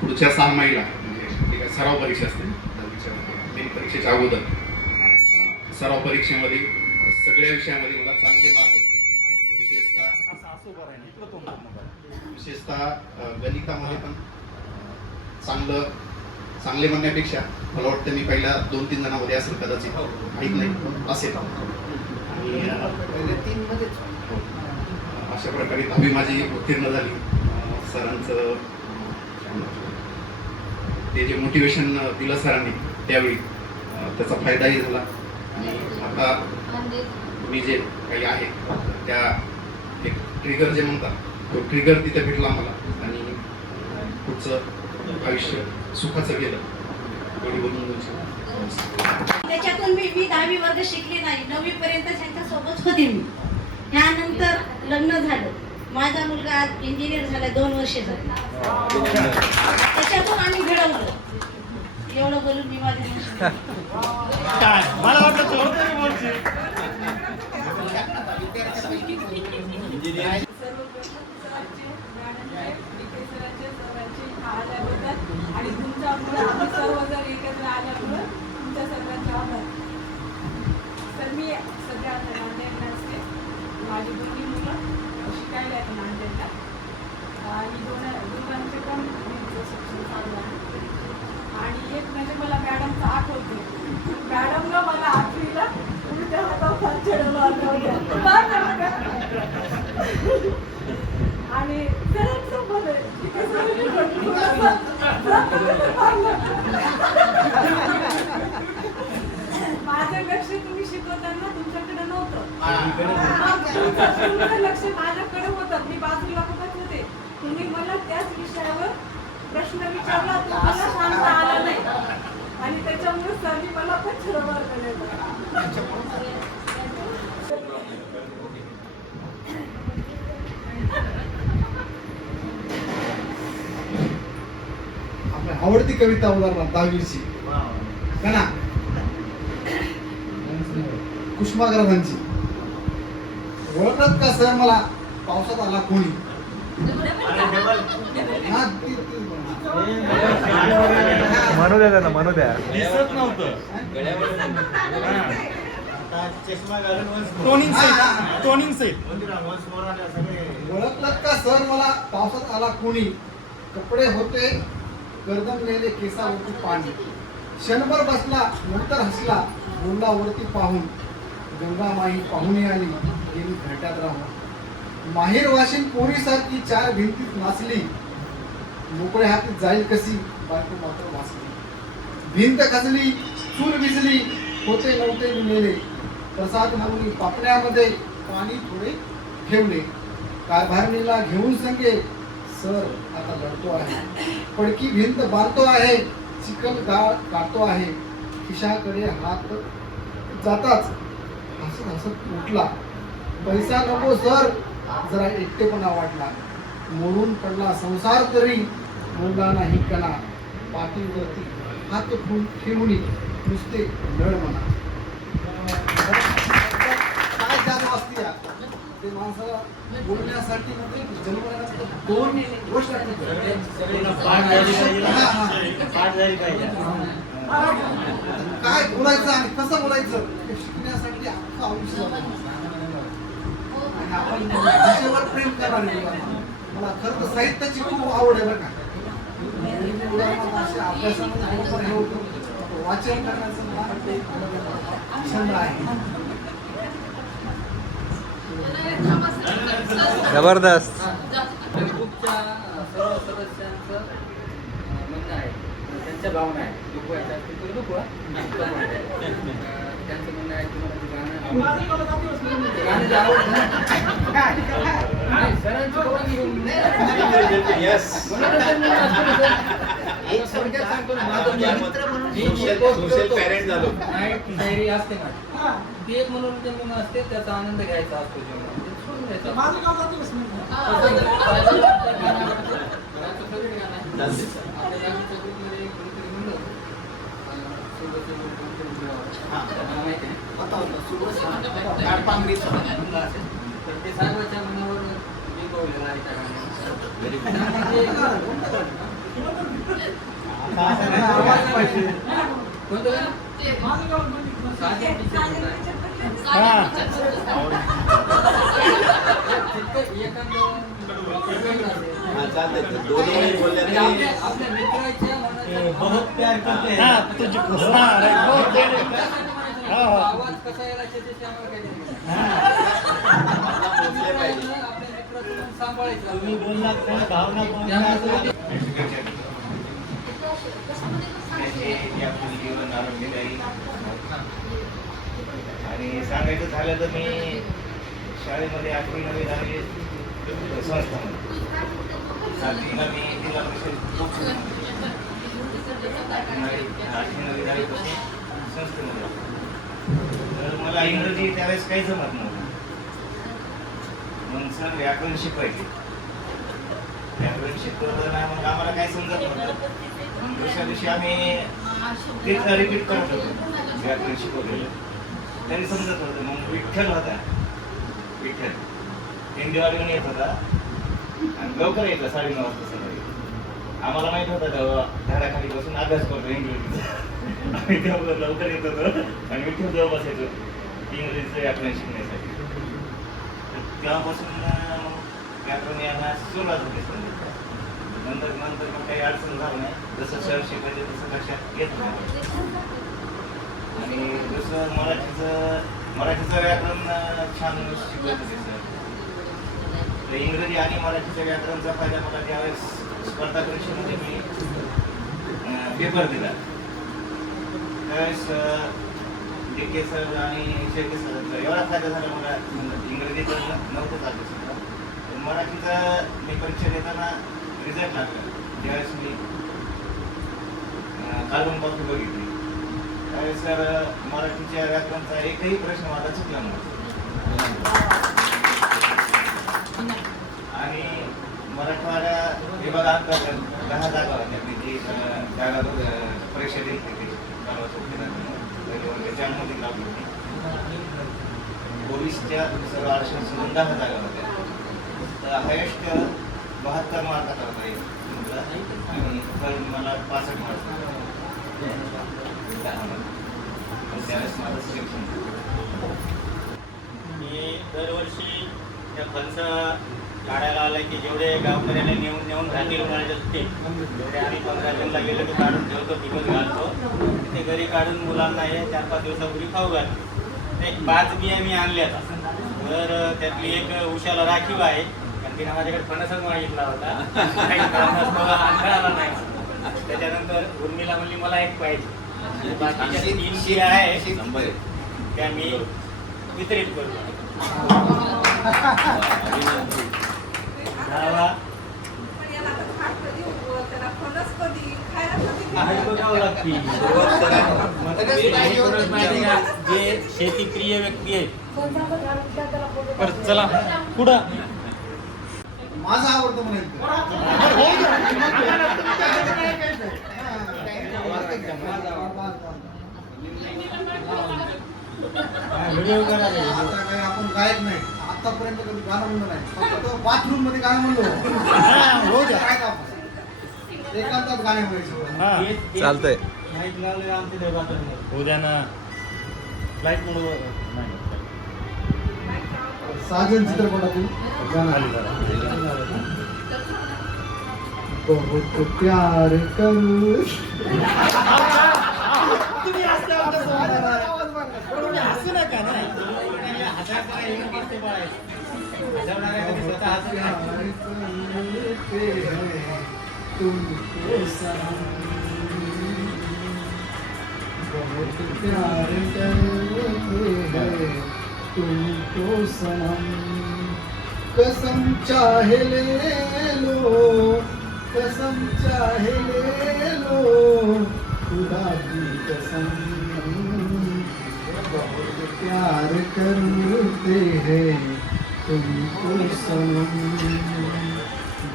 पुढच्या 6 महिला म्हणजे सराव परीक्षा असते 10वीच्या मेन परीक्षेच्या अगोदर. सराव परीक्षेमध्ये सगळ्या विषयामध्ये मला चांगले मार्क होते. विशेषतः गणितामध्ये पण चांगले म्हणण्यापेक्षा मला वाटतं मी पहिल्या 2-3 जणांमध्ये असेल कदाचित, माहीत नाही असेल. आणि अशा प्रकारे 10वी माझी उत्तीर्ण झाली. सरांचं ते जे मोटिवेशन दिलं सरांनी त्यावेळी त्याचा फायदाही झाला. आणि आता मी जे काही आहे त्या एक ट्रिगर जे म्हणतात तो ट्रिगर तिथे भेटला मला. आणि पुढचं आयुष्य सुखाचं गेलं. एवढी बोलून त्याच्यातून मी 10वी वर्ग शिकले नाही. 9वी पर्यंत त्यांच्या सोबत होते मी. त्यानंतर लग्न झालं. माझा मुलगा आज इंजिनियर झाला, 2 वर्ष झाली. त्याच्यातून आम्ही घडवलं. एवढं बोलून मी माझे मला वाटतं आणि तुमच्यामुळे आम्ही सर्वजण एकत्र आल्यामुळे तुमच्या सर्वांचे आभार. तर मी सध्या नांदेडला असते. माझी दोन्ही मुलं शिकायला आहेत नांदेडला. आणि दोघांचे पण शिक्षण चालू आहे. आणि एक म्हणजे मला मॅडमचं आठवते. मॅडमला मला 8वीला उलट्या हातावर चढवलं आणि माझं लक्ष तुम्ही शिकवताना तुमच्याकडे नव्हतं. तुमचं लक्ष माझ्याकडे होतं. मी बाजूला बघत होते. तुम्ही मला त्याच विषयावर प्रश्न विचारला, तुम्हाला सांगता आला नाही. आणि त्याच्यामुळे सरनी मला पण शिरोवर केलं. आपली आवडती कविता उदाहरणार्थ 10वीची ना, कुसुमाग्रजांची. ओळखत का सर मला पावसात आला कोणी? म्हणू द्या ना, म्हणू द्या. दिसत नव्हतं. ओळखलं का सर मला पावसात आला कोणी? कपडे होते गर्दमलेले, केसावरती पाणी. क्षणभर बसला, नंतर हसला, बोंडावरती पाहून. गंगामाई पाहुणे आली, गेली घरट्यात राहून. माहेर वाशीन पोरीसारखी 4 भिंतीत नाचली. मोकळ्या हाती जाईल कशी, बायको मात्र वाचली. भिंत खचली, चूल भिजली, होते नव्हते लिहिलेले. प्रसाद मागून पापण्यामध्ये पाणी थोडे ठेवले. कारभारणीला घेऊन संगे सर आता लढतो आहे. पडकी भिंत बांधतो आहे, चिखल गाळ काढतो आहे. खिशाकडे हात जाताच हसत हसत उठला. पैसा नको सर, जरा एकटेपणा वाटला. मोडून पडला संसार तरी बोलला नाही कणा. पाठीवरती हात ठेवून नुसते लढ म्हणा. काय जादू असते ते माणसाला बोलण्यासाठी जन्मल्यानंतर 2 गोष्टी काय बोलायचं आणि कसं बोलायचं हे शिकण्यासाठी अख्खं आयुष्य. आणि आपण भाषेवर प्रेम करणारे मुलांना. मला खरं तर साहित्याची खूप आवड आहे बरं का. मुलांना अशा अभ्यासामध्ये बरोबर हे होतं, वाचन करण्याचं मला छंद आहे. जबरदस्त. ग्रुपच्या सर्व सदस्यांचं म्हणणं आहे, त्यांच्या भावना आहे. दुखवायच्या असतील तर दुखवा. त्यांचं म्हणणं आहे तुम्हाला ते गाणं आवडतं. ते गाणं जे आवडतं नाही, सरांची परवानगी घेऊन थोडक्यात सांगतो ना, माझं मित्र म्हणून सोशल पॅरेंट झालो. नाही, तयारी असते ना, ती एक मनोरंजन म्हणून असते, त्याचा आनंद घ्यायचा असतो जेवणामध्ये. सोडून द्यायचा. माझं गाव जाते आपल्या गाण्याच्या ग्रुपमध्ये कोणीतरी म्हणलं होतं, सोबतचे लोक कोणतरी म्हणलं होतं. मला माहिती आहे. म्हणलं असेल. तर ते साहेबाच्या मनावर बिंबवलेलं आहे त्या गाण्यावर. आवाज पाहिजे. कोणतं गाणं? साजन टीचर म्हणलं आहे. आपल्या मित्राच्या आवाज कसा यायला त्याच्याशी आम्हाला काही आपल्या मित्राचं मन सांभाळायचं. आणि सांगायचं झालं तर मी शाळेमध्ये 8वी 9वी 10वी संस्थामध्ये, 7वीला मी जिल्हा परिषद 8वी 9वी 10वी पासून संस्थेमध्ये. तर मला इंग्रजी त्यावेळेस काही जमत नव्हतं. मग सर व्याकरण शिकवायचे. व्याकरण शिकवताना मग आम्हाला काय समजत नव्हतं. दुसऱ्या दिवशी आम्ही तेच रिपीट करत होतो व्याकरण शिकवलेलं. तरी समजत होतं. मग विठ्ठल होता, विठ्ठल हिंदीवाडीहून येत होता आणि लवकर येतो 9:30 वाजता सकाळी. आम्हाला माहित होतं झाडाखाली बसून अभ्यास करतो इंग्रजीचा. आम्ही तेव्हा लवकर येत होतो आणि विठ्ठल जेव्हा बसायचो इंग्रजीचं व्याकरण शिकण्यासाठी. तेव्हापासून व्याकरण यायला सुरुवात होते. नंतर मग काही अडचण झालं नाही. जसं सर शिकायचे तसं लक्षात येत नाही. आणि दुसरं मराठीचं व्याकरण छान शिकवत होते सर. तर इंग्रजी आणि मराठीच्या व्याकरणचा फायदा मला त्यावेळेस स्पर्धा परीक्षेमध्ये मी पेपर दिला. त्यावेळेस DK सर आणि शेळके सर एवढा फायदा झाला मला. इंग्रजी तर नव्हतं झालं सुद्धा, पण मराठीचा मी परीक्षा देताना रिझल्ट लागला. त्यावेळेस मी कार्बन कॉपी बघितली. त्यावेळेस सर मराठीच्या व्याकरणचा एकही प्रश्न माझा चुकला नव्हता. आणि मराठवाडा विभागांतर्गत 10 जागा होत्या. मी ती जागा परीक्षा दिली होती. त्याच्यामध्ये लागली होती. पोलीसच्या सर्व आरक्षण सोडून 10 जागा होत्या. तर हायेस्ट 72 मार्काचा होता एक आणि मला 65 मार्क. त्यावेळेस माझं सिलेक्शन. मी दरवर्षी त्या फणस काढायला आलं की जेवढे गावकऱ्याला नेऊन राहतील उन्हाळ्याच्या सुट्टीत तेवढे आम्ही 15 जूनला गेलो की काढून ठेवतो, दिवस घालतो. ते घरी काढून मुलांना हे 4-5 दिवसापूर्वी खाऊ घालतो. एक 5 बिया मी आणल्या. तर त्यातली एक उशाला राखीव आहे, कारण तिने माझ्याकडे फणसच मागितला होता. काही आणता नाही. त्याच्यानंतर उर्मिला म्हणली मला एक पाहिजे. बाकीच्या 3 बिया आहे त्या मी वितरित करतो. जे शेतीप्रिय व्यक्ती आहेत. चला पुढं. माझं आवडतं म्हणायचं. आता काही आपण गायक नाही. आतापर्यंत कधी गाणं म्हणलं नाही. फक्त बाथरूम मध्ये गाणं म्हणलो. काय का एकांतात गाणे म्हणायचे. चालतंय. उद्या ना फ्लाईट म्हणून साजन चित्रपटातून गाणं आलेलं बहुत प्यार करू तुम्ही हसू नका ना. तुमको सनम बहुत प्यार करते हैं तुमको सनम कसम चाहे ले लो कसम चाहे ले लो खुदा की कसम बहुत प्यार करते हैं तुमको सनम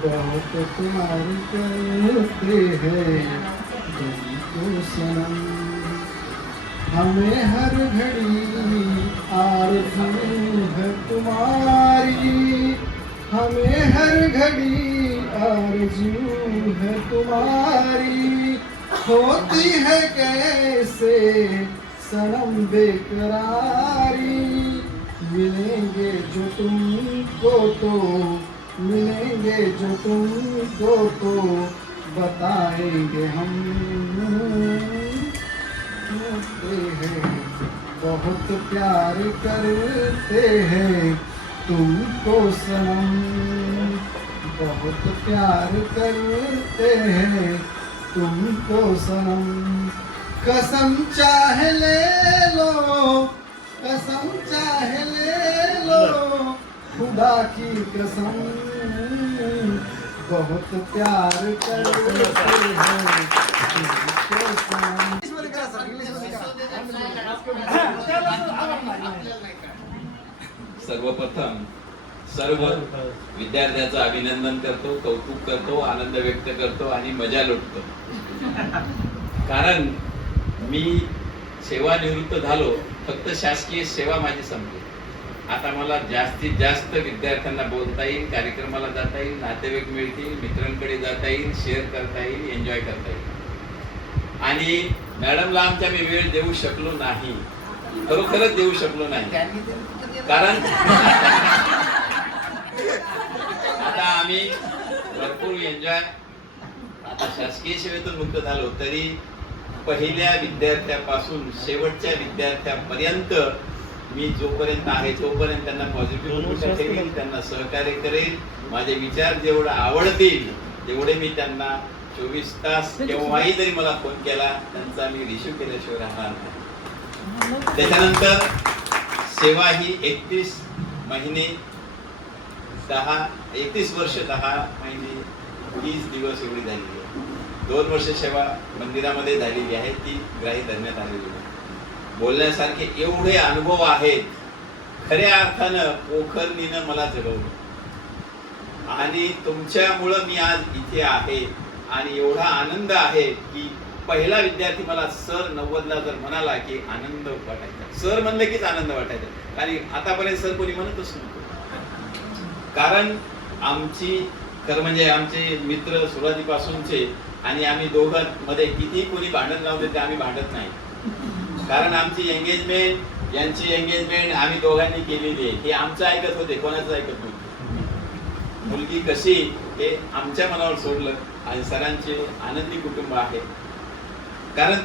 बहुत प्यार करते हैं तुमको सनम हमें हर घड़ी आरज़ू है तुम्हारी हमें हर घड़ी आरज़ू है तुम्हारी होती है कैसे सनम बेकरारी मिलेंगे जो तुमको तो मिलेंगे जो तुमको तो बताएंगे हम हैं बहुत प्यार करते हैं तुमको सनम बहुत प्यार करते हैं तुमको सनम कसम चाहे ले लो कसम चाहे ले लो खुदा की कसम बहुत प्यार करते हैं तुमको सनम सर्वप्रथम सर्व विद्यार्थ्यांचं अभिनंदन करतो, कौतुक करतो, आनंद व्यक्त करतो आणि मजा लुटतो. कारण मी सेवानिवृत्त झालो, फक्त शासकीय सेवा माझी संपली. आता मला जास्तीत जास्त विद्यार्थ्यांना बोलता येईल, कार्यक्रमाला जाता येईल, नातेवाईक मिळतील, मित्रांकडे जाता येईल, शेअर करता येईल, एन्जॉय करता येईल. आणि मॅडमला आमच्या मी वेळ देऊ शकलो नाही, खरोखरच देऊ शकलो नाही. कारण आता आम्ही भरपूर एन्जॉय, आता शासकीय सेवेतून मुक्त झालो तरी पहिल्या विद्यार्थ्यापासून शेवटच्या विद्यार्थ्यापर्यंत मी जोपर्यंत आहे तोपर्यंत त्यांना पॉझिटिव्ह भूमिका ठेवील, त्यांना सहकार्य करेल. माझे विचार जेवढे आवडतील तेवढे मी त्यांना 24 तास केव्हाही जरी मला फोन केला त्यांचा मी रिसिव्ह केल्याशिवाय राहणार नाही. त्याच्यानंतर सेवा ही 31 वर्ष 10 महिने 30 दिवस एवढी झालेली आहे. 2 वर्ष सेवा मंदिरामध्ये झालेली आहे, ती ग्राही धरण्यात आलेली आहे. बोलण्यासारखे एवढे अनुभव आहेत. खऱ्या अर्थानं पोखरणीनं मला जगवलं आणि तुमच्यामुळं मी आज इथे आहे. आणि एवढा आनंद आहे की पहिला विद्यार्थी मला सर 90ला जर म्हणाला की आनंद वाटायचा, सर म्हणलं कीच आनंद वाटायचा. आणि आतापर्यंत सर कोणी म्हणतच नव्हतं. कारण आमची म्हणजे आमचे मित्र सुरुवातीपासूनचे आणि आम्ही दोघांमध्ये किती कोणी भांडण लावले ते आम्ही भांडत नाही. कारण आमची एंगेजमेंट यांची एंगेजमेंट आम्ही दोघांनी केलेली आहे. हे आमचं ऐकत होते, कोणाचं ऐकत नव्हतं. मुलगी कशी हे आमच्या मनावर सोडलं आणि सरांचे आनंदी कुटुंब आहे. कारण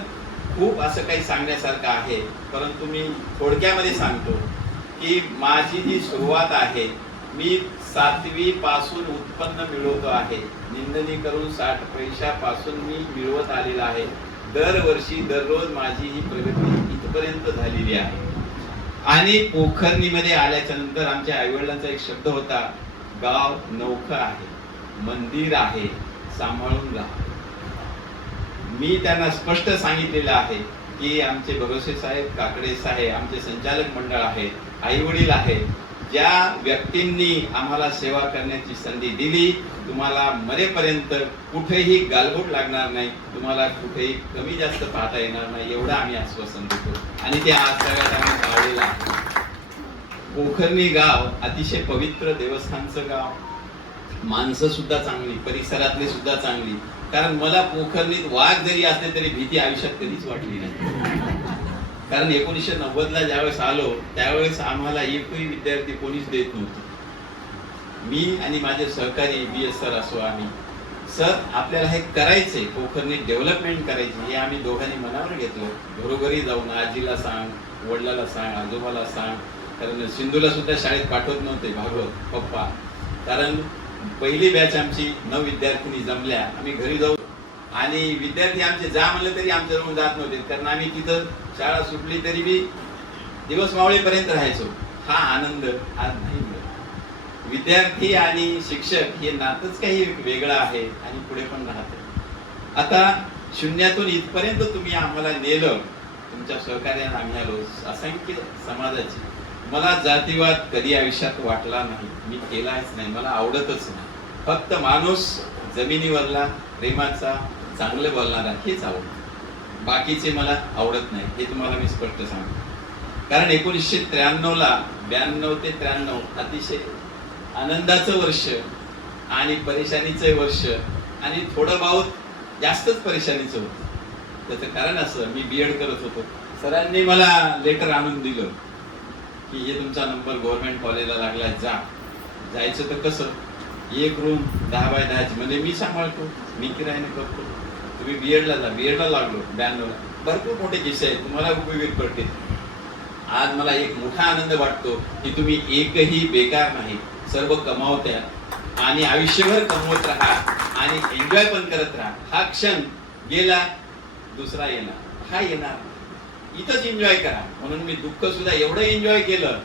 खूप असं काही सांगण्यासारखं आहे, परंतु मी थोडक्यामध्ये सांगतो की माझी जी सुरुवात आहे, मी 7वी पासून उत्पन्न मिळवतो आहे. निंदणी करून 60 पैशापासून मी मिळवत आलेला आहे. दरवर्षी दररोज माझी ही प्रगती इथपर्यंत झालेली आहे. आणि पोखरणीमध्ये आल्याच्या नंतर आमच्या आईवडिलांचा एक शब्द होता, गाव नौखं आहे, मंदिर आहे, सांभाळून राहा. मी त्यांना स्पष्ट सांगितलेलं आहे की आमचे भरोसे साहेब, काकडे साहेब, आमचे संचालक मंडळ आहे, आई वडील आहेत, ज्या व्यक्तींनी आम्हाला सेवा करण्याची संधी दिली, तुम्हाला मरेपर्यंत कुठेही गालबोट लागणार नाही, तुम्हाला कुठेही कमी जास्त पाहता येणार नाही, एवढं आम्ही आश्वासन देतो. आणि ते आज सगळ्यात आम्ही पाळलेलं आहे. पोखरणी गाव अतिशय पवित्र देवस्थानचं गाव, माणसं सुद्धा चांगली, परिसरातली सुद्धा चांगली. कारण मला पोखरणीत वाघ जरी असले तरी भीती आयुष्यात कधीच वाटली नाही. कारण 1990ला ज्यावेळेस आलो त्यावेळेस आम्हाला एकही विद्यार्थी कोणीच देत नव्हतं. मी आणि माझे सहकारी BS सर असो आम्ही, सर आपल्याला हे करायचंय, पोखरणी डेव्हलपमेंट करायची, हे आम्ही दोघांनी मनावर घेतलं. घरोघरी जाऊन आजीला सांग, वडिलाला सांग, आजोबाला सांग, कारण सिंधूला सुद्धा शाळेत पाठवत नव्हते भागवत पप्पा, कारण पहिली बॅच आमची 9 विद्यार्थिनी जमल्या. आम्ही घरी जाऊ आणि विद्यार्थी आमचे जा म्हणलं तरी आमच्याजवळ जात नव्हते, कारण आम्ही तिथं शाळा सुटली तरी बी दिवस मावळेपर्यंत राहायचो. हा आनंद आज नाही मिळत. विद्यार्थी आणि शिक्षक हे नातंच काही वेगळं आहे आणि पुढे पण राहतं. आता शून्यातून इथपर्यंत तुम्ही आम्हाला नेलं, तुमच्या सहकार्याने आम्ही आलो. असंख्य समाजाची मला जातीवाद कधी आयुष्यात वाटला नाही, मी केलाच नाही, मला आवडतच नाही. फक्त माणूस जमिनीवरला प्रेमाचा, चांगलं बोलणारा हेच आवडतं, बाकीचे मला आवडत नाही, हे तुम्हाला मी स्पष्ट सांगतो. कारण 1993ला 92 ते 93 अतिशय आनंदाचं वर्ष आणि परेशानीचं वर्ष आणि थोडं बहुत जास्तच परेशानीचं होतं. त्याचं कारण असं, मी BEd करत होतो. सरांनी मला लेटर आणून दिलं की हे तुमचा नंबर गव्हर्नमेंट कॉलेजला लागलाय, जायचं तर कसं, एक रूम 10 बाय 10 म्हणजे मी सांभाळतो, मी किरायाने करतो, तुम्ही BEdला जा. BEdला लागलो 92ला. भरपूर मोठे किस्से आहेत, तुम्हाला उपयोगी पडतील. आज मला एक मोठा आनंद वाटतो की तुम्ही एकही बेकार नाही, सर्व कमावत्या आणि आयुष्यभर कमवत राहा आणि एन्जॉय पण करत राहा. हा क्षण गेला, दुसरा येणार, हा येणार, इथंच एन्जॉय करा. म्हणून मी दुःख सुद्धा एवढं एन्जॉय केलं,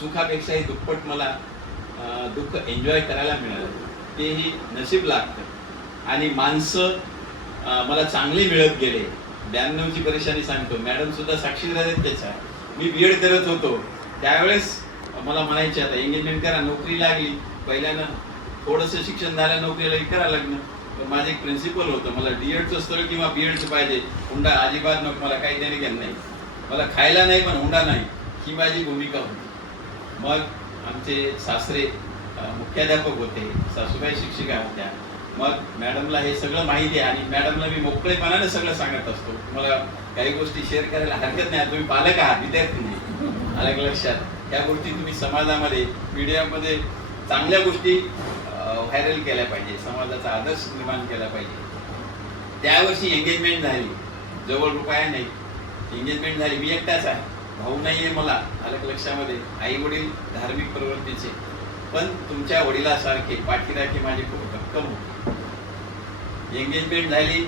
सुखापेक्षाही दुप्पट मला दुःख एन्जॉय करायला मिळालं, तेही नशीब लागतं. आणि माणसं मला चांगली मिळत गेले. 92ची परेशानी सांगतो, मॅडम सुद्धा साक्षीदार आहेत त्याच्या. मी BEd करत होतो त्यावेळेस मला म्हणायचे आता एंगेजमेंट करा, नोकरी लागली. पहिल्यानं थोडंसं शिक्षण झालं, नोकरीला करा लग्न. पण माझं एक प्रिन्सिपल होतं, मला DEdचं स्थळ किंवा BEdचं पाहिजे, हुंडा अजिबात नको, मला काही देणे घेणं नाही, मला खायला नाही पण हुंडा नाही, ही माझी भूमिका होती. मग आमचे सासरे मुख्याध्यापक होते, सासूबाई शिक्षिका होत्या. मग मॅडमला हे सगळं माहिती आहे आणि मॅडमला मी मोकळेपणाने सगळं सांगत असतो. मला काही गोष्टी शेअर करायला हरकत नाही, तुम्ही पालक आहात, विद्यार्थी नाही, आलं लक्षात. या गोष्टी तुम्ही समाजामध्ये, मीडियामध्ये चांगल्या गोष्टी व्हायरल केल्या पाहिजे, समाजाचा आदर्श निर्माण केला पाहिजे. त्यावर्षी एंगेजमेंट झाली, जवळ रुपया नाही, एंगेजमेंट झाली. मी एकटाच आहे, भाऊ नाहीये मला, आलं लक्षामध्ये. आई वडील धार्मिक प्रवृत्तीचे, पण तुमच्या वडिलासारखे पाठीराखी माझी खूप भक्कम होती. एंगेजमेंट झाली,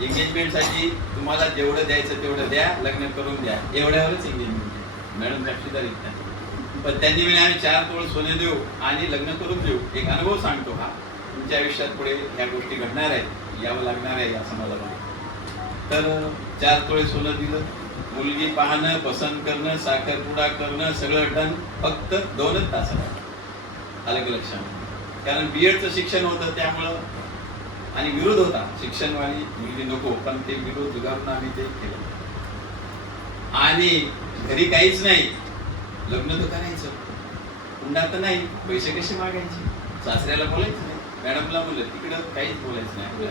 एंगेजमेंटसाठी तुम्हाला जेवढं द्यायचं तेवढं द्या, लग्न करून द्या, एवढ्यावरच एंगेजमेंट. मॅडम साक्षीदार इथं, पण त्यांनी म्हणे आम्ही 4 तोळ सोने देऊ आणि लग्न करून देऊ. एक अनुभव सांगतो, हा तुमच्या आयुष्यात पुढे ह्या गोष्टी घडणार आहेत, यावं लागणार आहे या समाजाला. तर 4 तोळे सोनं दिलं, मुलगी पाहणं, पसंत करणं, साखरपुडा करणं, सगळं डन फक्त 2च तासात, आलं की लक्षात. कारण BEdचं शिक्षण होतं त्यामुळं आणि विरोध होता, शिक्षणवाली मुलगी नको, पण ते विरोध जुगारून आम्ही ते केलं. आणि घरी काहीच नाही, लग्न तर करायचं, हुंडा तर नाही, पैसे कसे मागायचे, सासऱ्याला बोलायचं नाही, मॅडमला बोललं तिकडं काहीच बोलायचं नाही.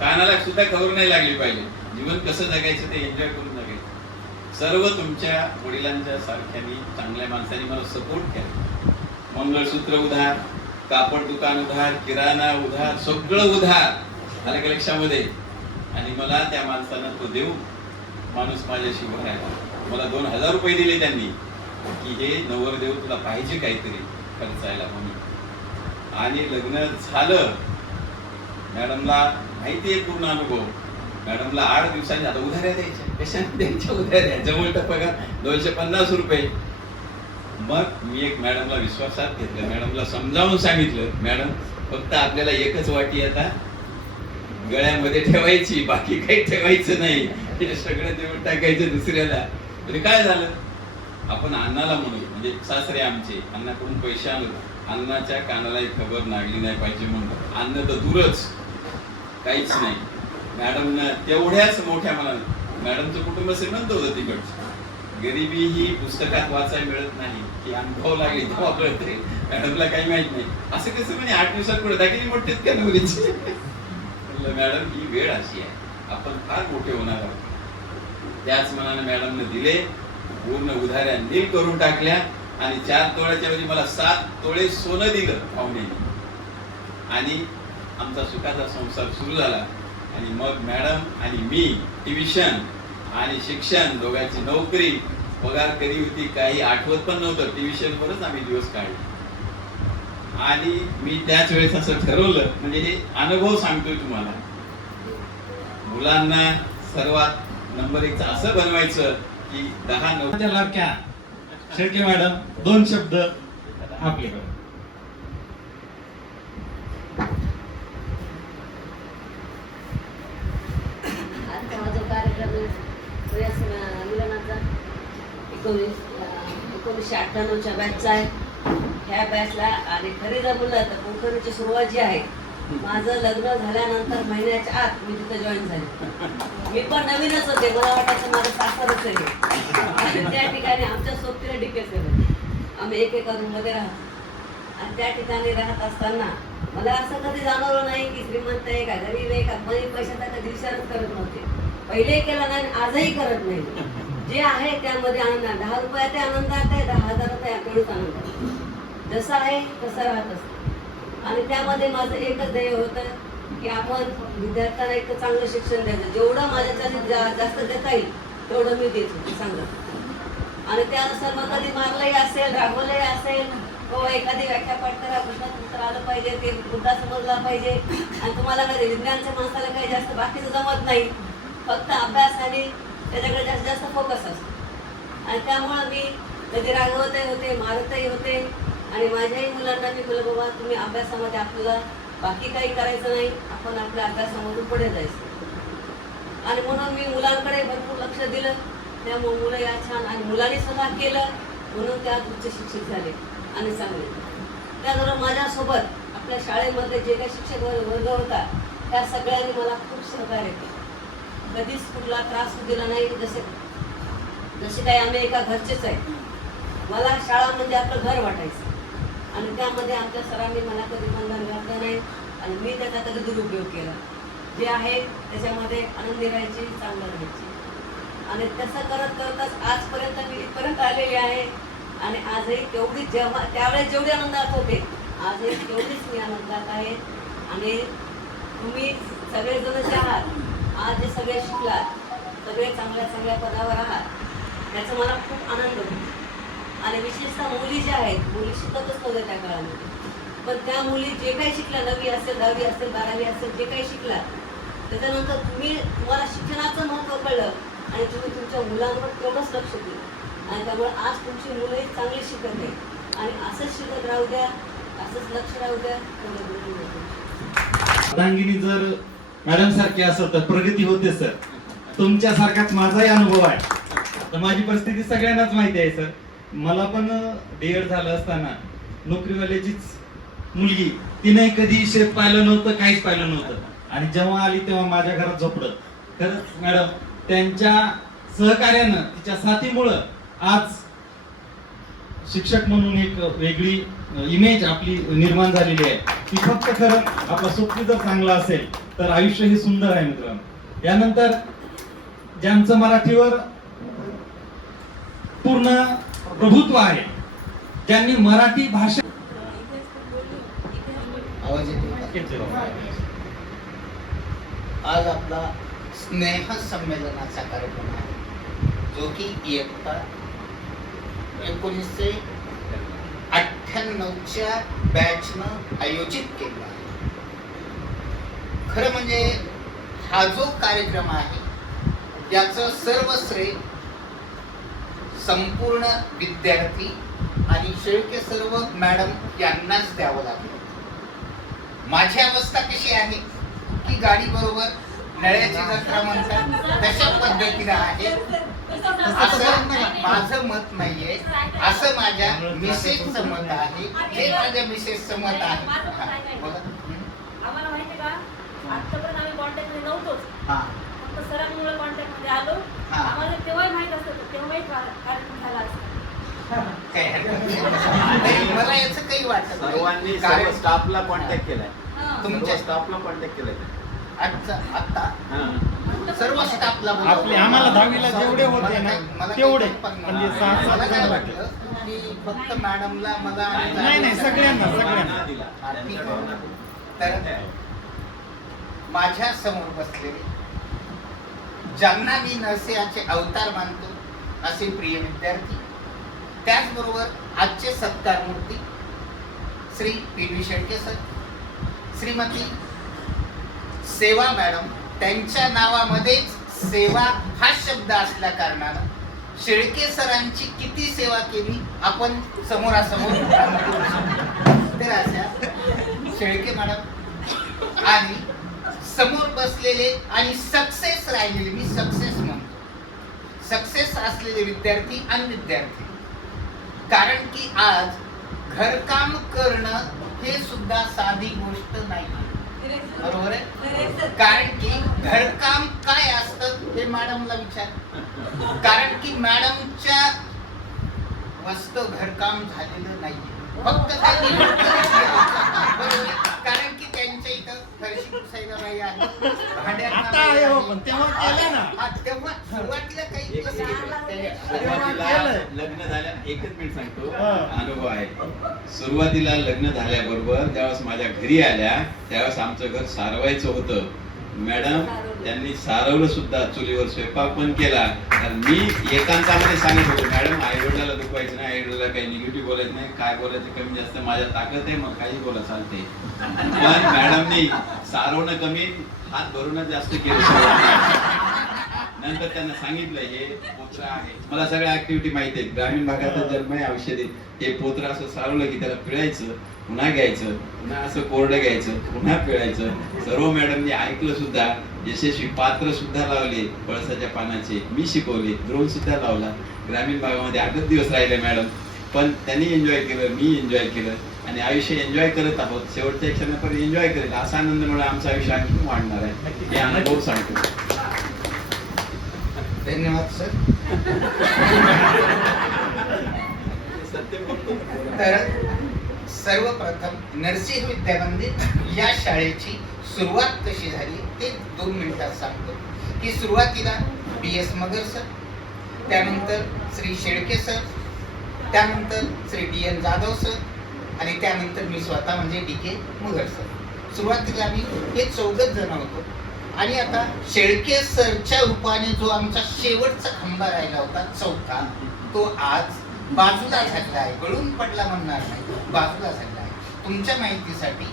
कानाला सुद्धा खबर नाही लागली पाहिजे, जीवन कसं जगायचं ते एन्जॉय करून जगायचं. सर्व तुमच्या वडिलांच्या सारख्यानी चांगल्या माणसांनी मला सपोर्ट केला. मंगळसूत्र उधार, कापड दुकान उधार, किराणा उधार, सगळं उधार, आलं का लक्षामध्ये. आणि मला त्या माणसानं तो देऊ माणूस माझ्याशी उभा राहिला. मला 2000 रुपये दिले त्यांनी की हे नवरदेव तुला पाहिजे काहीतरी खर्चायला म्हणून. आणि लग्न झालं. मॅडमला माहिती आहे पूर्ण अनुभव. मॅडमला 8 दिवसांनी आता उधाऱ्या द्यायच्या, कशाने द्यायच्या उधाऱ्या, जवळ पगार 250 रुपये. मग मी एक मॅडमला विश्वासात घेतलं, मॅडमला समजावून सांगितलं, मॅडम फक्त आपल्याला एकच वाटी आता गळ्यामध्ये ठेवायची, बाकी काही ठेवायचं नाही, हे सगळं देऊन टाकायचं दुसऱ्याला. म्हणजे काय झालं, आपण अण्णाला म्हणू, म्हणजे सासरे आमचे अण्णाकडून पैसे आणलो, अण्णाच्या कानालाही खबर लागली नाही पाहिजे म्हणून अन्न तर दूरच काहीच नाही. मॅडमनं तेवढ्याच मोठ्या मनाने, मॅडमचं कुटुंब श्रीमंत होतं तिकडचं, गरिबी ही पुस्तकात वाचायला मिळत नाही, की अनुभव लागले तेव्हा कळते, मॅडमला काही माहित नाही. असं कसं म्हणजे 8 दिवसात पुढे दाखिली मोठेच का नवरीची. मॅडम ही वेळ अशी आहे, आपण फार मोठे होणार आहोत. त्याच मनाने मॅडमने दिले, पूर्ण उधाऱ्या नील करून टाकल्या आणि 4 तोळ्याच्या ऐवजी मला 7 तोळे सोनं दिलं पाहुण्याने आणि आमचा सुखाचा संसार सुरू झाला. आणि मग मॅडम आणि मी ट्युशन आणि शिक्षण दोघांची नोकरी, पगार कधी होती काही आठवत पण नव्हतं, ट्युशनवरच आम्ही दिवस काढले. आणि मी त्याच वेळेस असं ठरवलं, म्हणजे हे अनुभव सांगतोय तुम्हाला, मुलांना सर्वात नंबर 1 असं बनवायचं की 10 लाडक्या शेळके मॅडम 2 शब्द आपल्याकडे. आजचा हा जो कार्यक्रम आहे मिलनाचा 1998च्या बॅचचा आहे. ह्या बॅचला आणि खरी जर म्हणलं तर कोकणची सुरुवात जी आहे, माझं लग्न झाल्यानंतर महिन्याच्या आत मी तिथं जॉईन झाले. मी पण नवीनच होते, मला वाटायचं माझं सासरच आहे. आणि त्या ठिकाणी आमच्या सोबतीला डिकेस होते, आम्ही एकेका रूममध्ये राहतो. आणि त्या ठिकाणी राहत असताना मला असं कधी जाणवलं नाही की श्रीमंत आहे का गरीब आहे का, मी पैशाचा कधी विचारच करत नव्हते. पहिले केला नाही, आजही करत नाही. जे आहे त्यामध्ये आनंद आहे. 10 रुपयात आनंदात आहे, 10,000 तेवढंच आनंद आहे. जसं आहे तसं राहत असतं. आणि त्यामध्ये माझं एकच ध्येय होतं की आपण विद्यार्थ्यांना एक चांगलं शिक्षण द्यायचं. जेवढं माझ्यासाठी जास्त देता येईल तेवढं मी देत होते चांगलं. आणि त्यानुसार मग कधी मारलंही असेल, रागवलंही असेल, किंवा एखादी व्याख्या पाठ करा, प्रश्नाचं उत्तर आलं पाहिजे, ते मुद्दा समजला पाहिजे. आणि तुम्हाला कधी विज्ञानच्या माणसाला काही जास्त बाकीचं जमत नाही, फक्त अभ्यास आणि त्याच्याकडे जास्त फोकस असतो. आणि त्यामुळं मी कधी रागवतही होते, मारतही होते. आणि माझ्याही मुलांना मी बोललं, बाबा तुम्ही अभ्यासामध्ये आपल्याला बाकी काही करायचं नाही, आपण आपल्या अभ्यासामधून पुढे जायचं. आणि म्हणून मी मुलांकडे भरपूर लक्ष दिलं. त्यामुळे मुलं या छान आणि मुलांनी स्वतः केलं म्हणून त्या उच्च शिक्षित झाले आणि चांगले. त्याबरोबर माझ्यासोबत आपल्या शाळेमध्ये जे काही शिक्षक वर्ग होता त्या सगळ्यांनी मला खूप सहकार्य केलं. कधीच कुठला त्रास दिला नाही. जसे काही आम्ही एका घरचेच आहे. मला शाळा म्हणजे आपलं घर वाटायचं. आणि त्यामध्ये आमच्या सरांनी मला कधी बंधन घातलं नाही आणि मी त्याचा कधी दुरुपयोग केला. जे आहे त्याच्यामध्ये आनंदी राहायची, चांगलं राहायची. आणि तसं करत करतच आजपर्यंत मी इथपर्यंत आलेली आहे. आणि आजही तेवढीच, जेव्हा त्यावेळेस जेवढी आनंदात होते आजही तेवढीच मी आनंदात आहे. आणि तुम्ही सगळेजण जे आहात, आज जे सगळे शिकलात, सगळे चांगल्या पदावर आहात, त्याचा मला खूप आनंद होतो. आणि विशेषतः मुली ज्या आहेत, मुली शिकतच नव्हत्या त्या काळामध्ये, पण त्या मुली जे काही शिकल्या, 9वी असेल, 10वी असेल, 12वी असेल, जे काही शिकला, त्याच्यानंतर तुम्हाला शिक्षणाचं महत्त्व कळलं आणि तुम्ही तुमच्या मुलांवर तेवढंच लक्ष दिलं. आणि त्यामुळे आज तुमची मुलंही चांगली शिकत आहे. आणि असंच शिकत राहू द्या, असंच लक्ष राहू द्या. अर्धांगिनी जर मॅडम सारखी असेल तर प्रगती होते सर. तुमच्यासारखाच माझाही अनुभव आहे. तर माझी परिस्थिती सगळ्यांनाच माहिती आहे सर. मला पण D.Ed झालं असताना नोकरीवाल्याचीच मुलगी, तिने कधी शेत पाहिलं नव्हतं, काहीच पाहिलं नव्हतं. आणि जेव्हा आली तेव्हा माझ्या घरात झोपडं. खरंच मॅडम, त्यांच्या सहकार्यानं, तिच्या साथीमुळं आज शिक्षक म्हणून एक वेगळी इमेज आपली निर्माण झालेली आहे. ती फक्त खरं आपला स्वप्न जर चांगला असेल तर आयुष्य हे सुंदर आहे मित्रांनो. यानंतर ज्यांचं मराठीवर पूर्ण प्रभुत्व आहे, ज्यांनी मराठी भाषा आज आपला स्नेह संमेलनाचा कार्यक्रम आहे, जो की इयत्ता 1998च्या बॅचनं आयोजित केला आहे. खरं म्हणजे हा जो कार्यक्रम आहे याचं सर्व श्रेय संपूर्ण विद्यार्थी आणि शेळके सर्व मॅडम यांनाच द्यावं लागेल. माझी अवस्था कशी आहे की गाडी बरोबर नळ्याची जत्रा म्हणतात तशा पद्धतीने आहे. असं माझं मत नाहीये, असं माझ्या मिसेसचं मत आहे. हे माझ्या मिसेसचं मत आहे. आम्हाला माहिती का, आतापर्यंत आम्ही कॉन्टॅक्ट मध्ये नव्हतोच, फक्त सरांमुळे कॉन्टॅक्ट मध्ये आलो. आम्हाला तेव्हाही माहित असतं, तेव्हाही कार्यक्रम झाला असता. मला याचं काही वाटत सर्वांनी सर्व स्टाफला कॉन्टॅक्ट केलाय, तुमच्या स्टाफला कॉन्टॅक्ट केलाय. आता सर्व स्टाफला आपले आम्हाला 10वीला जेवढे होते ना तेवढे म्हणजे 6-7 मला काय जण वाटलं की फक्त मॅडमला मला आणि नाही सगळ्यांना हा, ठीक आहे. तर माझ्या समोर बसलेले ज्यांना मी नरसिंहाचे अवतार मानतो असे प्रिय विद्यार्थी, त्याचबरोबर आजचे सत्कार मूर्ती श्री पी.डी. शेळके सर, श्रीमती सेवा मॅडम, त्यांच्या नावामध्येच सेवा हा शब्द असल्या कारणानं शेळके सरांची किती सेवा केली आपण समोरासमोर तर अशा शेळके मॅडम आणि समोर बसलेले आणि सक्सेस राहिलेले, मी सक्सेस म्हणतो, सक्सेस असलेले विद्यार्थी आणि विद्यार्थी, कारण की आज घरकाम करणं हे सुद्धा साधी गोष्ट नाही, बरोबर आहे? कारण की घरकाम काय असतं हे मॅडमला विचार, कारण की मॅडमच्या वस्तू घरकाम झालेलं नाही, फक्त त्यांनी बरोबर, कारण की त्यांच्या इथं फरशी पुसायला बाई आहे, तेव्हा सुरुवातीला काही लग्न झाल्या, एकच मिनिट सांगतो, अनुभव आहे. सुरुवातीला लग्न झाल्याबरोबर ज्यावेळेस माझ्या घरी आल्या त्यावेळेस आमचं घर सारवायचं होतं. मॅडम त्यांनी सारवलं सुद्धा, चुलीवर स्वयंपाक पण केला. मी एकांतामध्ये सांगत होतो, मॅडम आई वडिलाला दुखवायचं नाही, आई वडिलाला काही निगेटिव्ह बोलायचं नाही, काय बोलायचं कमी जास्त माझ्या ताकद आहे, मग काही बोला चालते. पण मॅडमनी सारवणं कमी, हात भरूनच जास्त केलं. नंतर त्यांना सांगितलं हे पोत्रा आहे, मला सगळ्या ऍक्टिव्हिटी माहिती आहेत, ग्रामीण भागातच जन्म आहे, औषधी, हे पोत्रा असं सारवलं की त्याला पिळायचं, पुन्हा घ्यायचं, पुन्हा असं कोरडं घ्यायचं, पुन्हा पिळायचं. सर्व मॅडमनी ऐकलं सुद्धा, यशस्वी पात्र सुद्धा लावले पळसाच्या पानाचे, मी शिकवले, ड्रोन सुद्धा लावला. ग्रामीण भागामध्ये 8 दिवस राहिले मॅडम, पण त्यांनी एन्जॉय केलं, मी एन्जॉय केलं आणि आयुष्य एन्जॉय करत आहोत. शेवटच्या क्षणापर्यंत एन्जॉय करेल असा आनंदमुळे आमचं आयुष्य आणखी वाढणार आहे, हे अनुभव सांगतो. धन्यवाद सर. तर सर्वप्रथम नरसिंह विद्या मंदिर या शाळेची सुरुवात कशी झाली ते 2 मिनिटात सांगतो. की सुरुवातीला B.S. मगर सर, त्यानंतर श्री शेळके सर, त्यानंतर श्री D.N. जाधव सर आणि त्यानंतर मी स्वतः म्हणजे D.K. मगर सर. सुरुवातीला आम्ही हे 14 जण होतो आणि आता शेळके सरच्या रूपाने जो आमचा शेवटचा खंबा राहिला होता चौथा, तो आज बाजूला झाला आहे, गळून पडला म्हणणार नाही, बाजूला झाला आहे. तुमच्या माहितीसाठी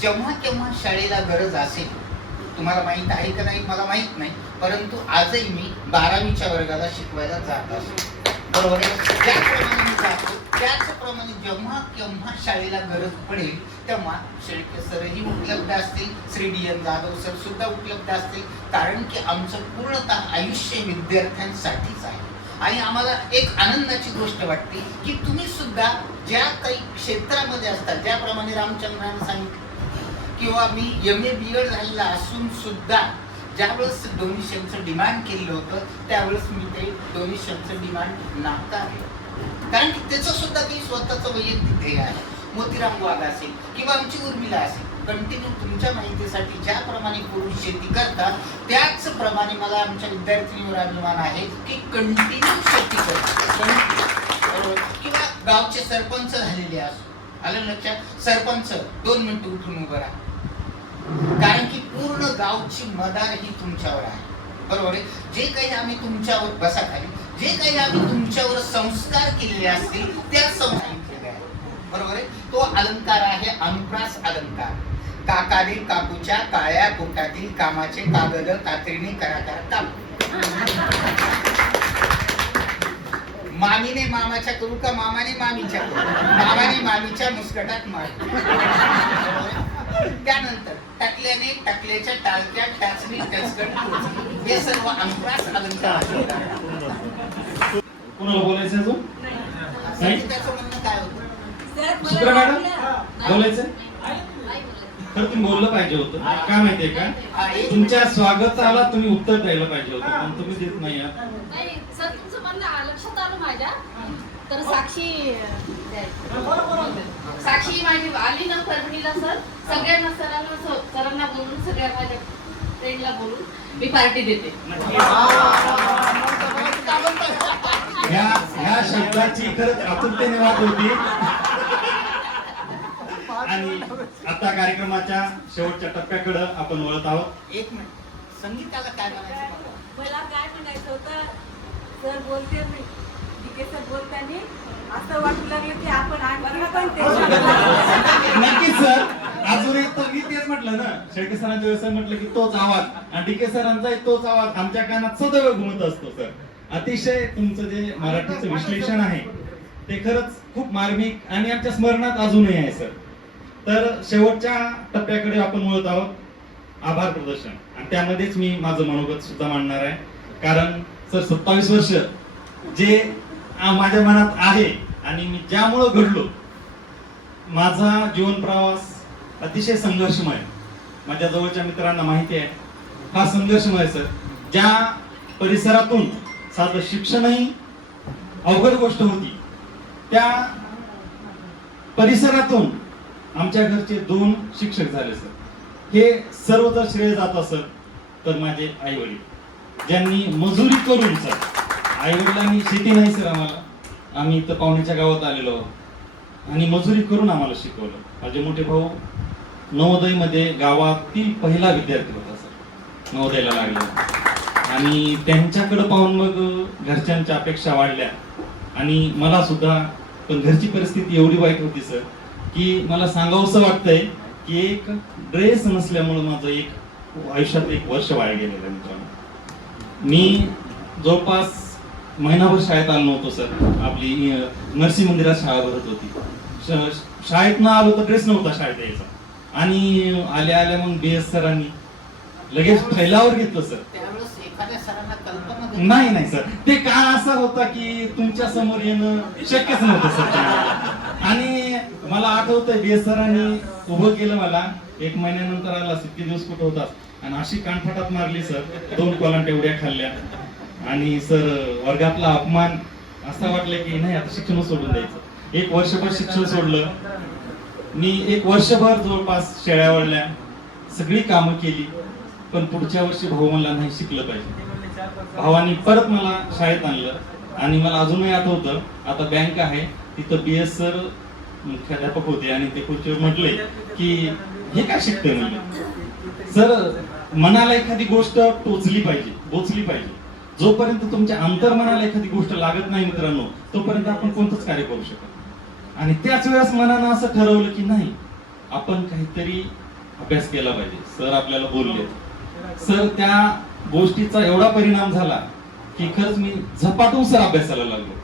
जेव्हा केव्हा शाळेला गरज असेल, तुम्हाला माहित आहे का नाही मला माहित नाही, परंतु आजही मी 12वीच्या वर्गाला शिकवायला जात असतो, बरोबर आहे? ज्याप्रमाणे मी जातो त्याचप्रमाणे जेव्हा केव्हा शाळेला गरज पडेल तेव्हा शेळके सरही उपलब्ध असतील, श्री D.N. जाधव सर सुद्धा उपलब्ध असतील, कारण की आमचं पूर्णतः आयुष्य विद्यार्थ्यांसाठीच आहे. आणि आम्हाला एक आनंदाची गोष्ट वाटते की तुम्ही सुद्धा ज्या काही क्षेत्रामध्ये असतात, ज्याप्रमाणे रामचंद्राने सांगितलं किंवा मी MA B.Ed झालेला असून सुद्धा ज्यावेळेस डोनेशनचं डिमांड केलं होतं त्यावेळेस मी ते डोनेशनचं डिमांड नाकारलं, कारण की त्याचं सुद्धा काही स्वतःचं वैयक्तिक ध्येय आहे. मोतीराम वाघ असेल किंवा आमची उर्मिला असेल, कंटिन्यू तुमच्या माहितीसाठी ज्याप्रमाणे पुरुष शेती करतात त्याचप्रमाणे मला आमच्या विद्यार्थिनीवर अभिमान आहे की कंटिन्यू शेती करतात. किंवा गावचे सरपंच झालेले असो, आलं लक्षात, सरपंच 2 मिनिटं उठून उभं राहा, कारण की पूर्ण गावची मदार ही तुमच्यावर आहे, बरोबर आहे? जे काही आम्ही तुमच्यावर बसा खाली, जे काही आम्ही तुमच्यावर संस्कार केलेले असतील त्या संस्कार, बरोबर आहे? तो अलंकार आहे अनुप्रास अलंकार. काकाने काकूच्या काळ्या पोटातील कामाचे कागद कात्रीने करा काम. मामीने मामाच्या करू का मामाने मामीच्या करू, मामाने मामीच्या मुस्कटात मार. त्यानंतर टाकल्याने टाकल्याच्या टाळक्या टाचणी टचकट टोचणी, हे सर्व अनुप्रास अलंकार. कोणाला बोलायचं अजून? त्याचं म्हणणं काय होतं? सुप्रा मॅडम बोलायचं? तर तुम्ही बोललं पाहिजे होतं. काय माहितीये का, तुमच्या स्वागताला तुम्ही उत्तर द्यायला पाहिजे होतं, पण तुम्ही देत नाही आहात. नाही सर, तुमचं म्हणणं लक्षात आलं माझ्या. तर साक्षी माझी आली ना परभणीला सर, सगळ्यांना सरांना बोलून सगळ्या माझ्या फ्रेंडला बोलून मी पार्टी देते. ह्या शब्दाची खरंच आतुरतेने वाट होती. आणि आता कार्यक्रमाच्या शेवटच्या टप्प्याकडे आपण वळत आहोत. एक मिनिट, संगीताला काय म्हणायचं मला? मला काय म्हणायचं होतं, सर बोलते नाही, डीके सर बोलताना असं वाटू लागलं की आपण आणखी पण नक्कीच सर, अजूनही तर मी तेच म्हटलं ना, शेळके सरांच्या व्यवसाय म्हटलं की तोच आवाज आणि डीके सरांचाही तोच आवाज आमच्या कानात सदैव घुमत असतो सर. अतिशय तुमचं जे मराठीचं विश्लेषण आहे ते खरंच खूप मार्मिक आणि आमच्या स्मरणात अजूनही आहे सर. तर शेवटच्या टप्प्याकडे आपण वळत आहोत, आभार प्रदर्शन. आणि त्यामध्येच मी माझं मनोगत सुद्धा मांडणार आहे. कारण सर 27 वर्ष जे माझ्या मनात आहे आणि मी ज्यामुळं घडलो, माझा जीवन प्रवास अतिशय संघर्षमय. माझ्या जवळच्या मित्रांना माहिती आहे हा संघर्षमय सर. ज्या परिसरातून साधं शिक्षणही अवघड गोष्ट होती, त्या परिसरातून आमच्या घरचे 2 शिक्षक झाले सर. हे सर्व जर श्रेय जात असत तर माझे आई वडील, ज्यांनी मजुरी करून सर, आई वडिलांनी शेती नाही सर आम्हाला, आम्ही इथं पाहुण्याच्या गावात आलेलो आहोत आणि मजुरी करून आम्हाला शिकवलं. माझे मोठे भाऊ नवोदयमध्ये गावातील पहिला विद्यार्थी होता सर, नवोदयला लागला. आणि त्यांच्याकडे पाहून मग घरच्यांच्या अपेक्षा वाढल्या आणि मला सुद्धा, पण घरची परिस्थिती एवढी वाईट होती सर की मला सांगावंसं वाटतंय की एक ड्रेस नसल्यामुळे माझं एक आयुष्यात 1 वर्ष वाया गेलेलं आहे मित्रांनो. मी जवळपास महिनाभर शाळेत आलो नव्हतो सर. आपली नरसी मंदिरात शाळा भरत होती. शाळेत न आलो तर ड्रेस नव्हता शाळेत यायचा. आणि आल्या आल्या मग BS सरांनी लगेच फैलावर घेतलं सर. त्यावेळेस एखाद्या सरांना कल्पना नाही सर, ते का असा होता की तुमच्या समोर येणं शक्यच नव्हतं सर. आणि मला आठवतंय BS सरांनी उभं केलं मला, 1 महिन्यानंतर आला, इतके दिवस कुठं होतास, आणि अशी कानफटात मारली सर, 2 कोलांट एवढ्या खाल्ल्या. आणि सर वर्गातला अपमान असा वाटलं की नाही आता शिक्षण सोडून द्यायचं. 1 वर्षभर शिक्षण सोडलं मी. 1 वर्षभर जवळपास शेळ्या वळल्या, सगळी कामं केली. पण पुढच्या वर्षी भाऊ मला नाही शिकलं पाहिजे. भावानी परत मला शाळेत आणलं आणि मला अजूनही आठवतं, आता बँक आहे तिथं BS सर मुख्याध्यापक होते आणि ते खुर्चीवर म्हटले की हे काय शिकतंय म्हणले. सर मनाला एखादी गोष्ट टोचली पाहिजे, बोचली पाहिजे. जोपर्यंत तुमच्या अंतर्मनाला एखादी गोष्ट लागत नाही मित्रांनो, तोपर्यंत आपण कोणतंच कार्य करू शकत. आणि त्याच वेळेस मनानं असं ठरवलं की नाही, आपण काहीतरी अभ्यास केला पाहिजे. सर आपल्याला बोलले सर, त्या गोष्टीचा एवढा परिणाम झाला की खरंच मी झपाटून सर अभ्यासाला लागलो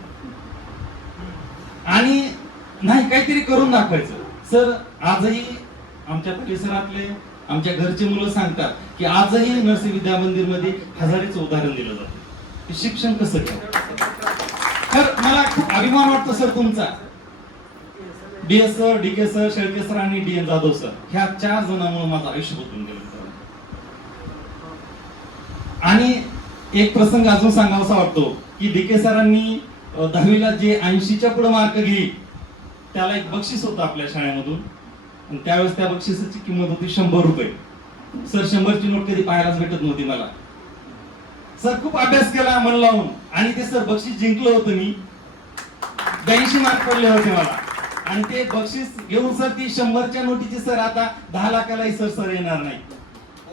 आणि नाही काहीतरी करून दाखवायचं. सर आजही आमच्या परिसरातले, आमच्या घरचे मुलं सांगतात की आजही नरसी विद्या मंदिर मध्ये हजारीचं उदाहरण दिलं जातं की शिक्षण कसं घ्यावं. तर मला खूप अभिमान वाटतो सर तुमचा. BS sir, DK sir, Shelke sir आणि DN जाधव सर, ह्या 4 जणांमुळे माझं आयुष्य बदलून गेलं. आणि एक प्रसंग अजून सांगावासा वाटतो की DK सरांनी 10वीला जे 80च्या पुढे मार्क घेईल त्याला एक बक्षीस होतं आपल्या शाळेमधून. आणि त्यावेळेस त्या बक्षिसाची किंमत होती 100 रुपये. सर 100ची नोट कधी पाहायलाच भेटत नव्हती मला. सर खूप अभ्यास केला मन लावून आणि ते सर बक्षीस जिंकलं होतं मी. 82 मार्क पडले होते मला. आणि ते बक्षीस घेऊन सर ती 100च्या नोटीची सर आता 10 लाखालाही सर येणार नाही.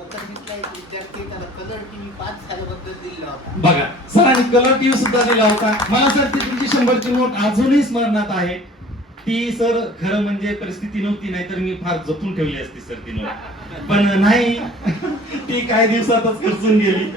विद्यार्थी त्याला कलर टीव्ही 5 सालाबद्दल दिला होता. बघा सरांनी कलर टीव्ही सुद्धा दिला होता मला सर. ती तुमची 100ची नोट अजूनही स्मरणात आहे. ती सर खरं म्हणजे परिस्थिती नव्हती, नाहीतर मी फार जपून ठेवली असती सर ती नोट. पण नाही, ती काही दिवसातच खर्चून गेली.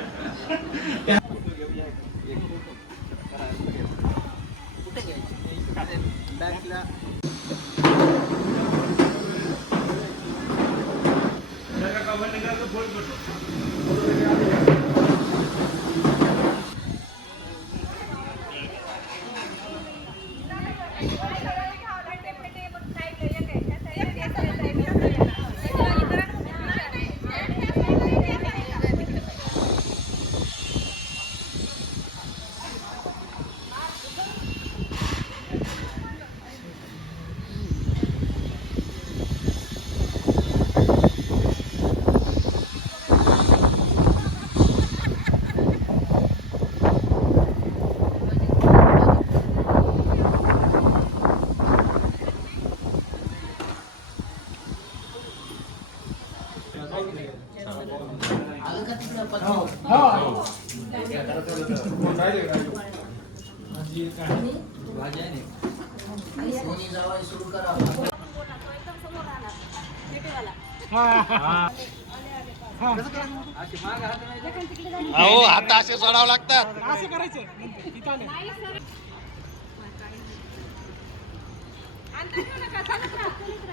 अहो आता असे सोडावं लागतात. असं करायचं इथं आलं.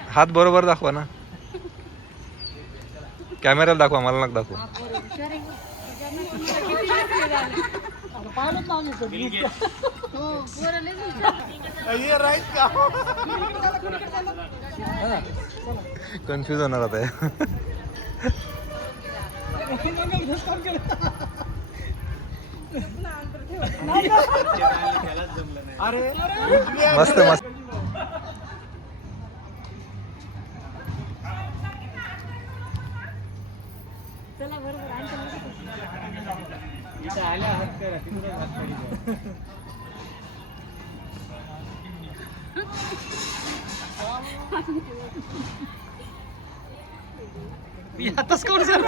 हात बरोबर दाखवा ना, कॅमेऱ्याला दाखवा, मला नका दाखवा. पाहिलंच ना आम्ही कधी. कन्फ्युज होणार आता. मस्त मस्त. इथं आल्या हात करा, तिकडे हात करा. आताच कोण सर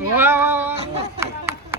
वा वा वा.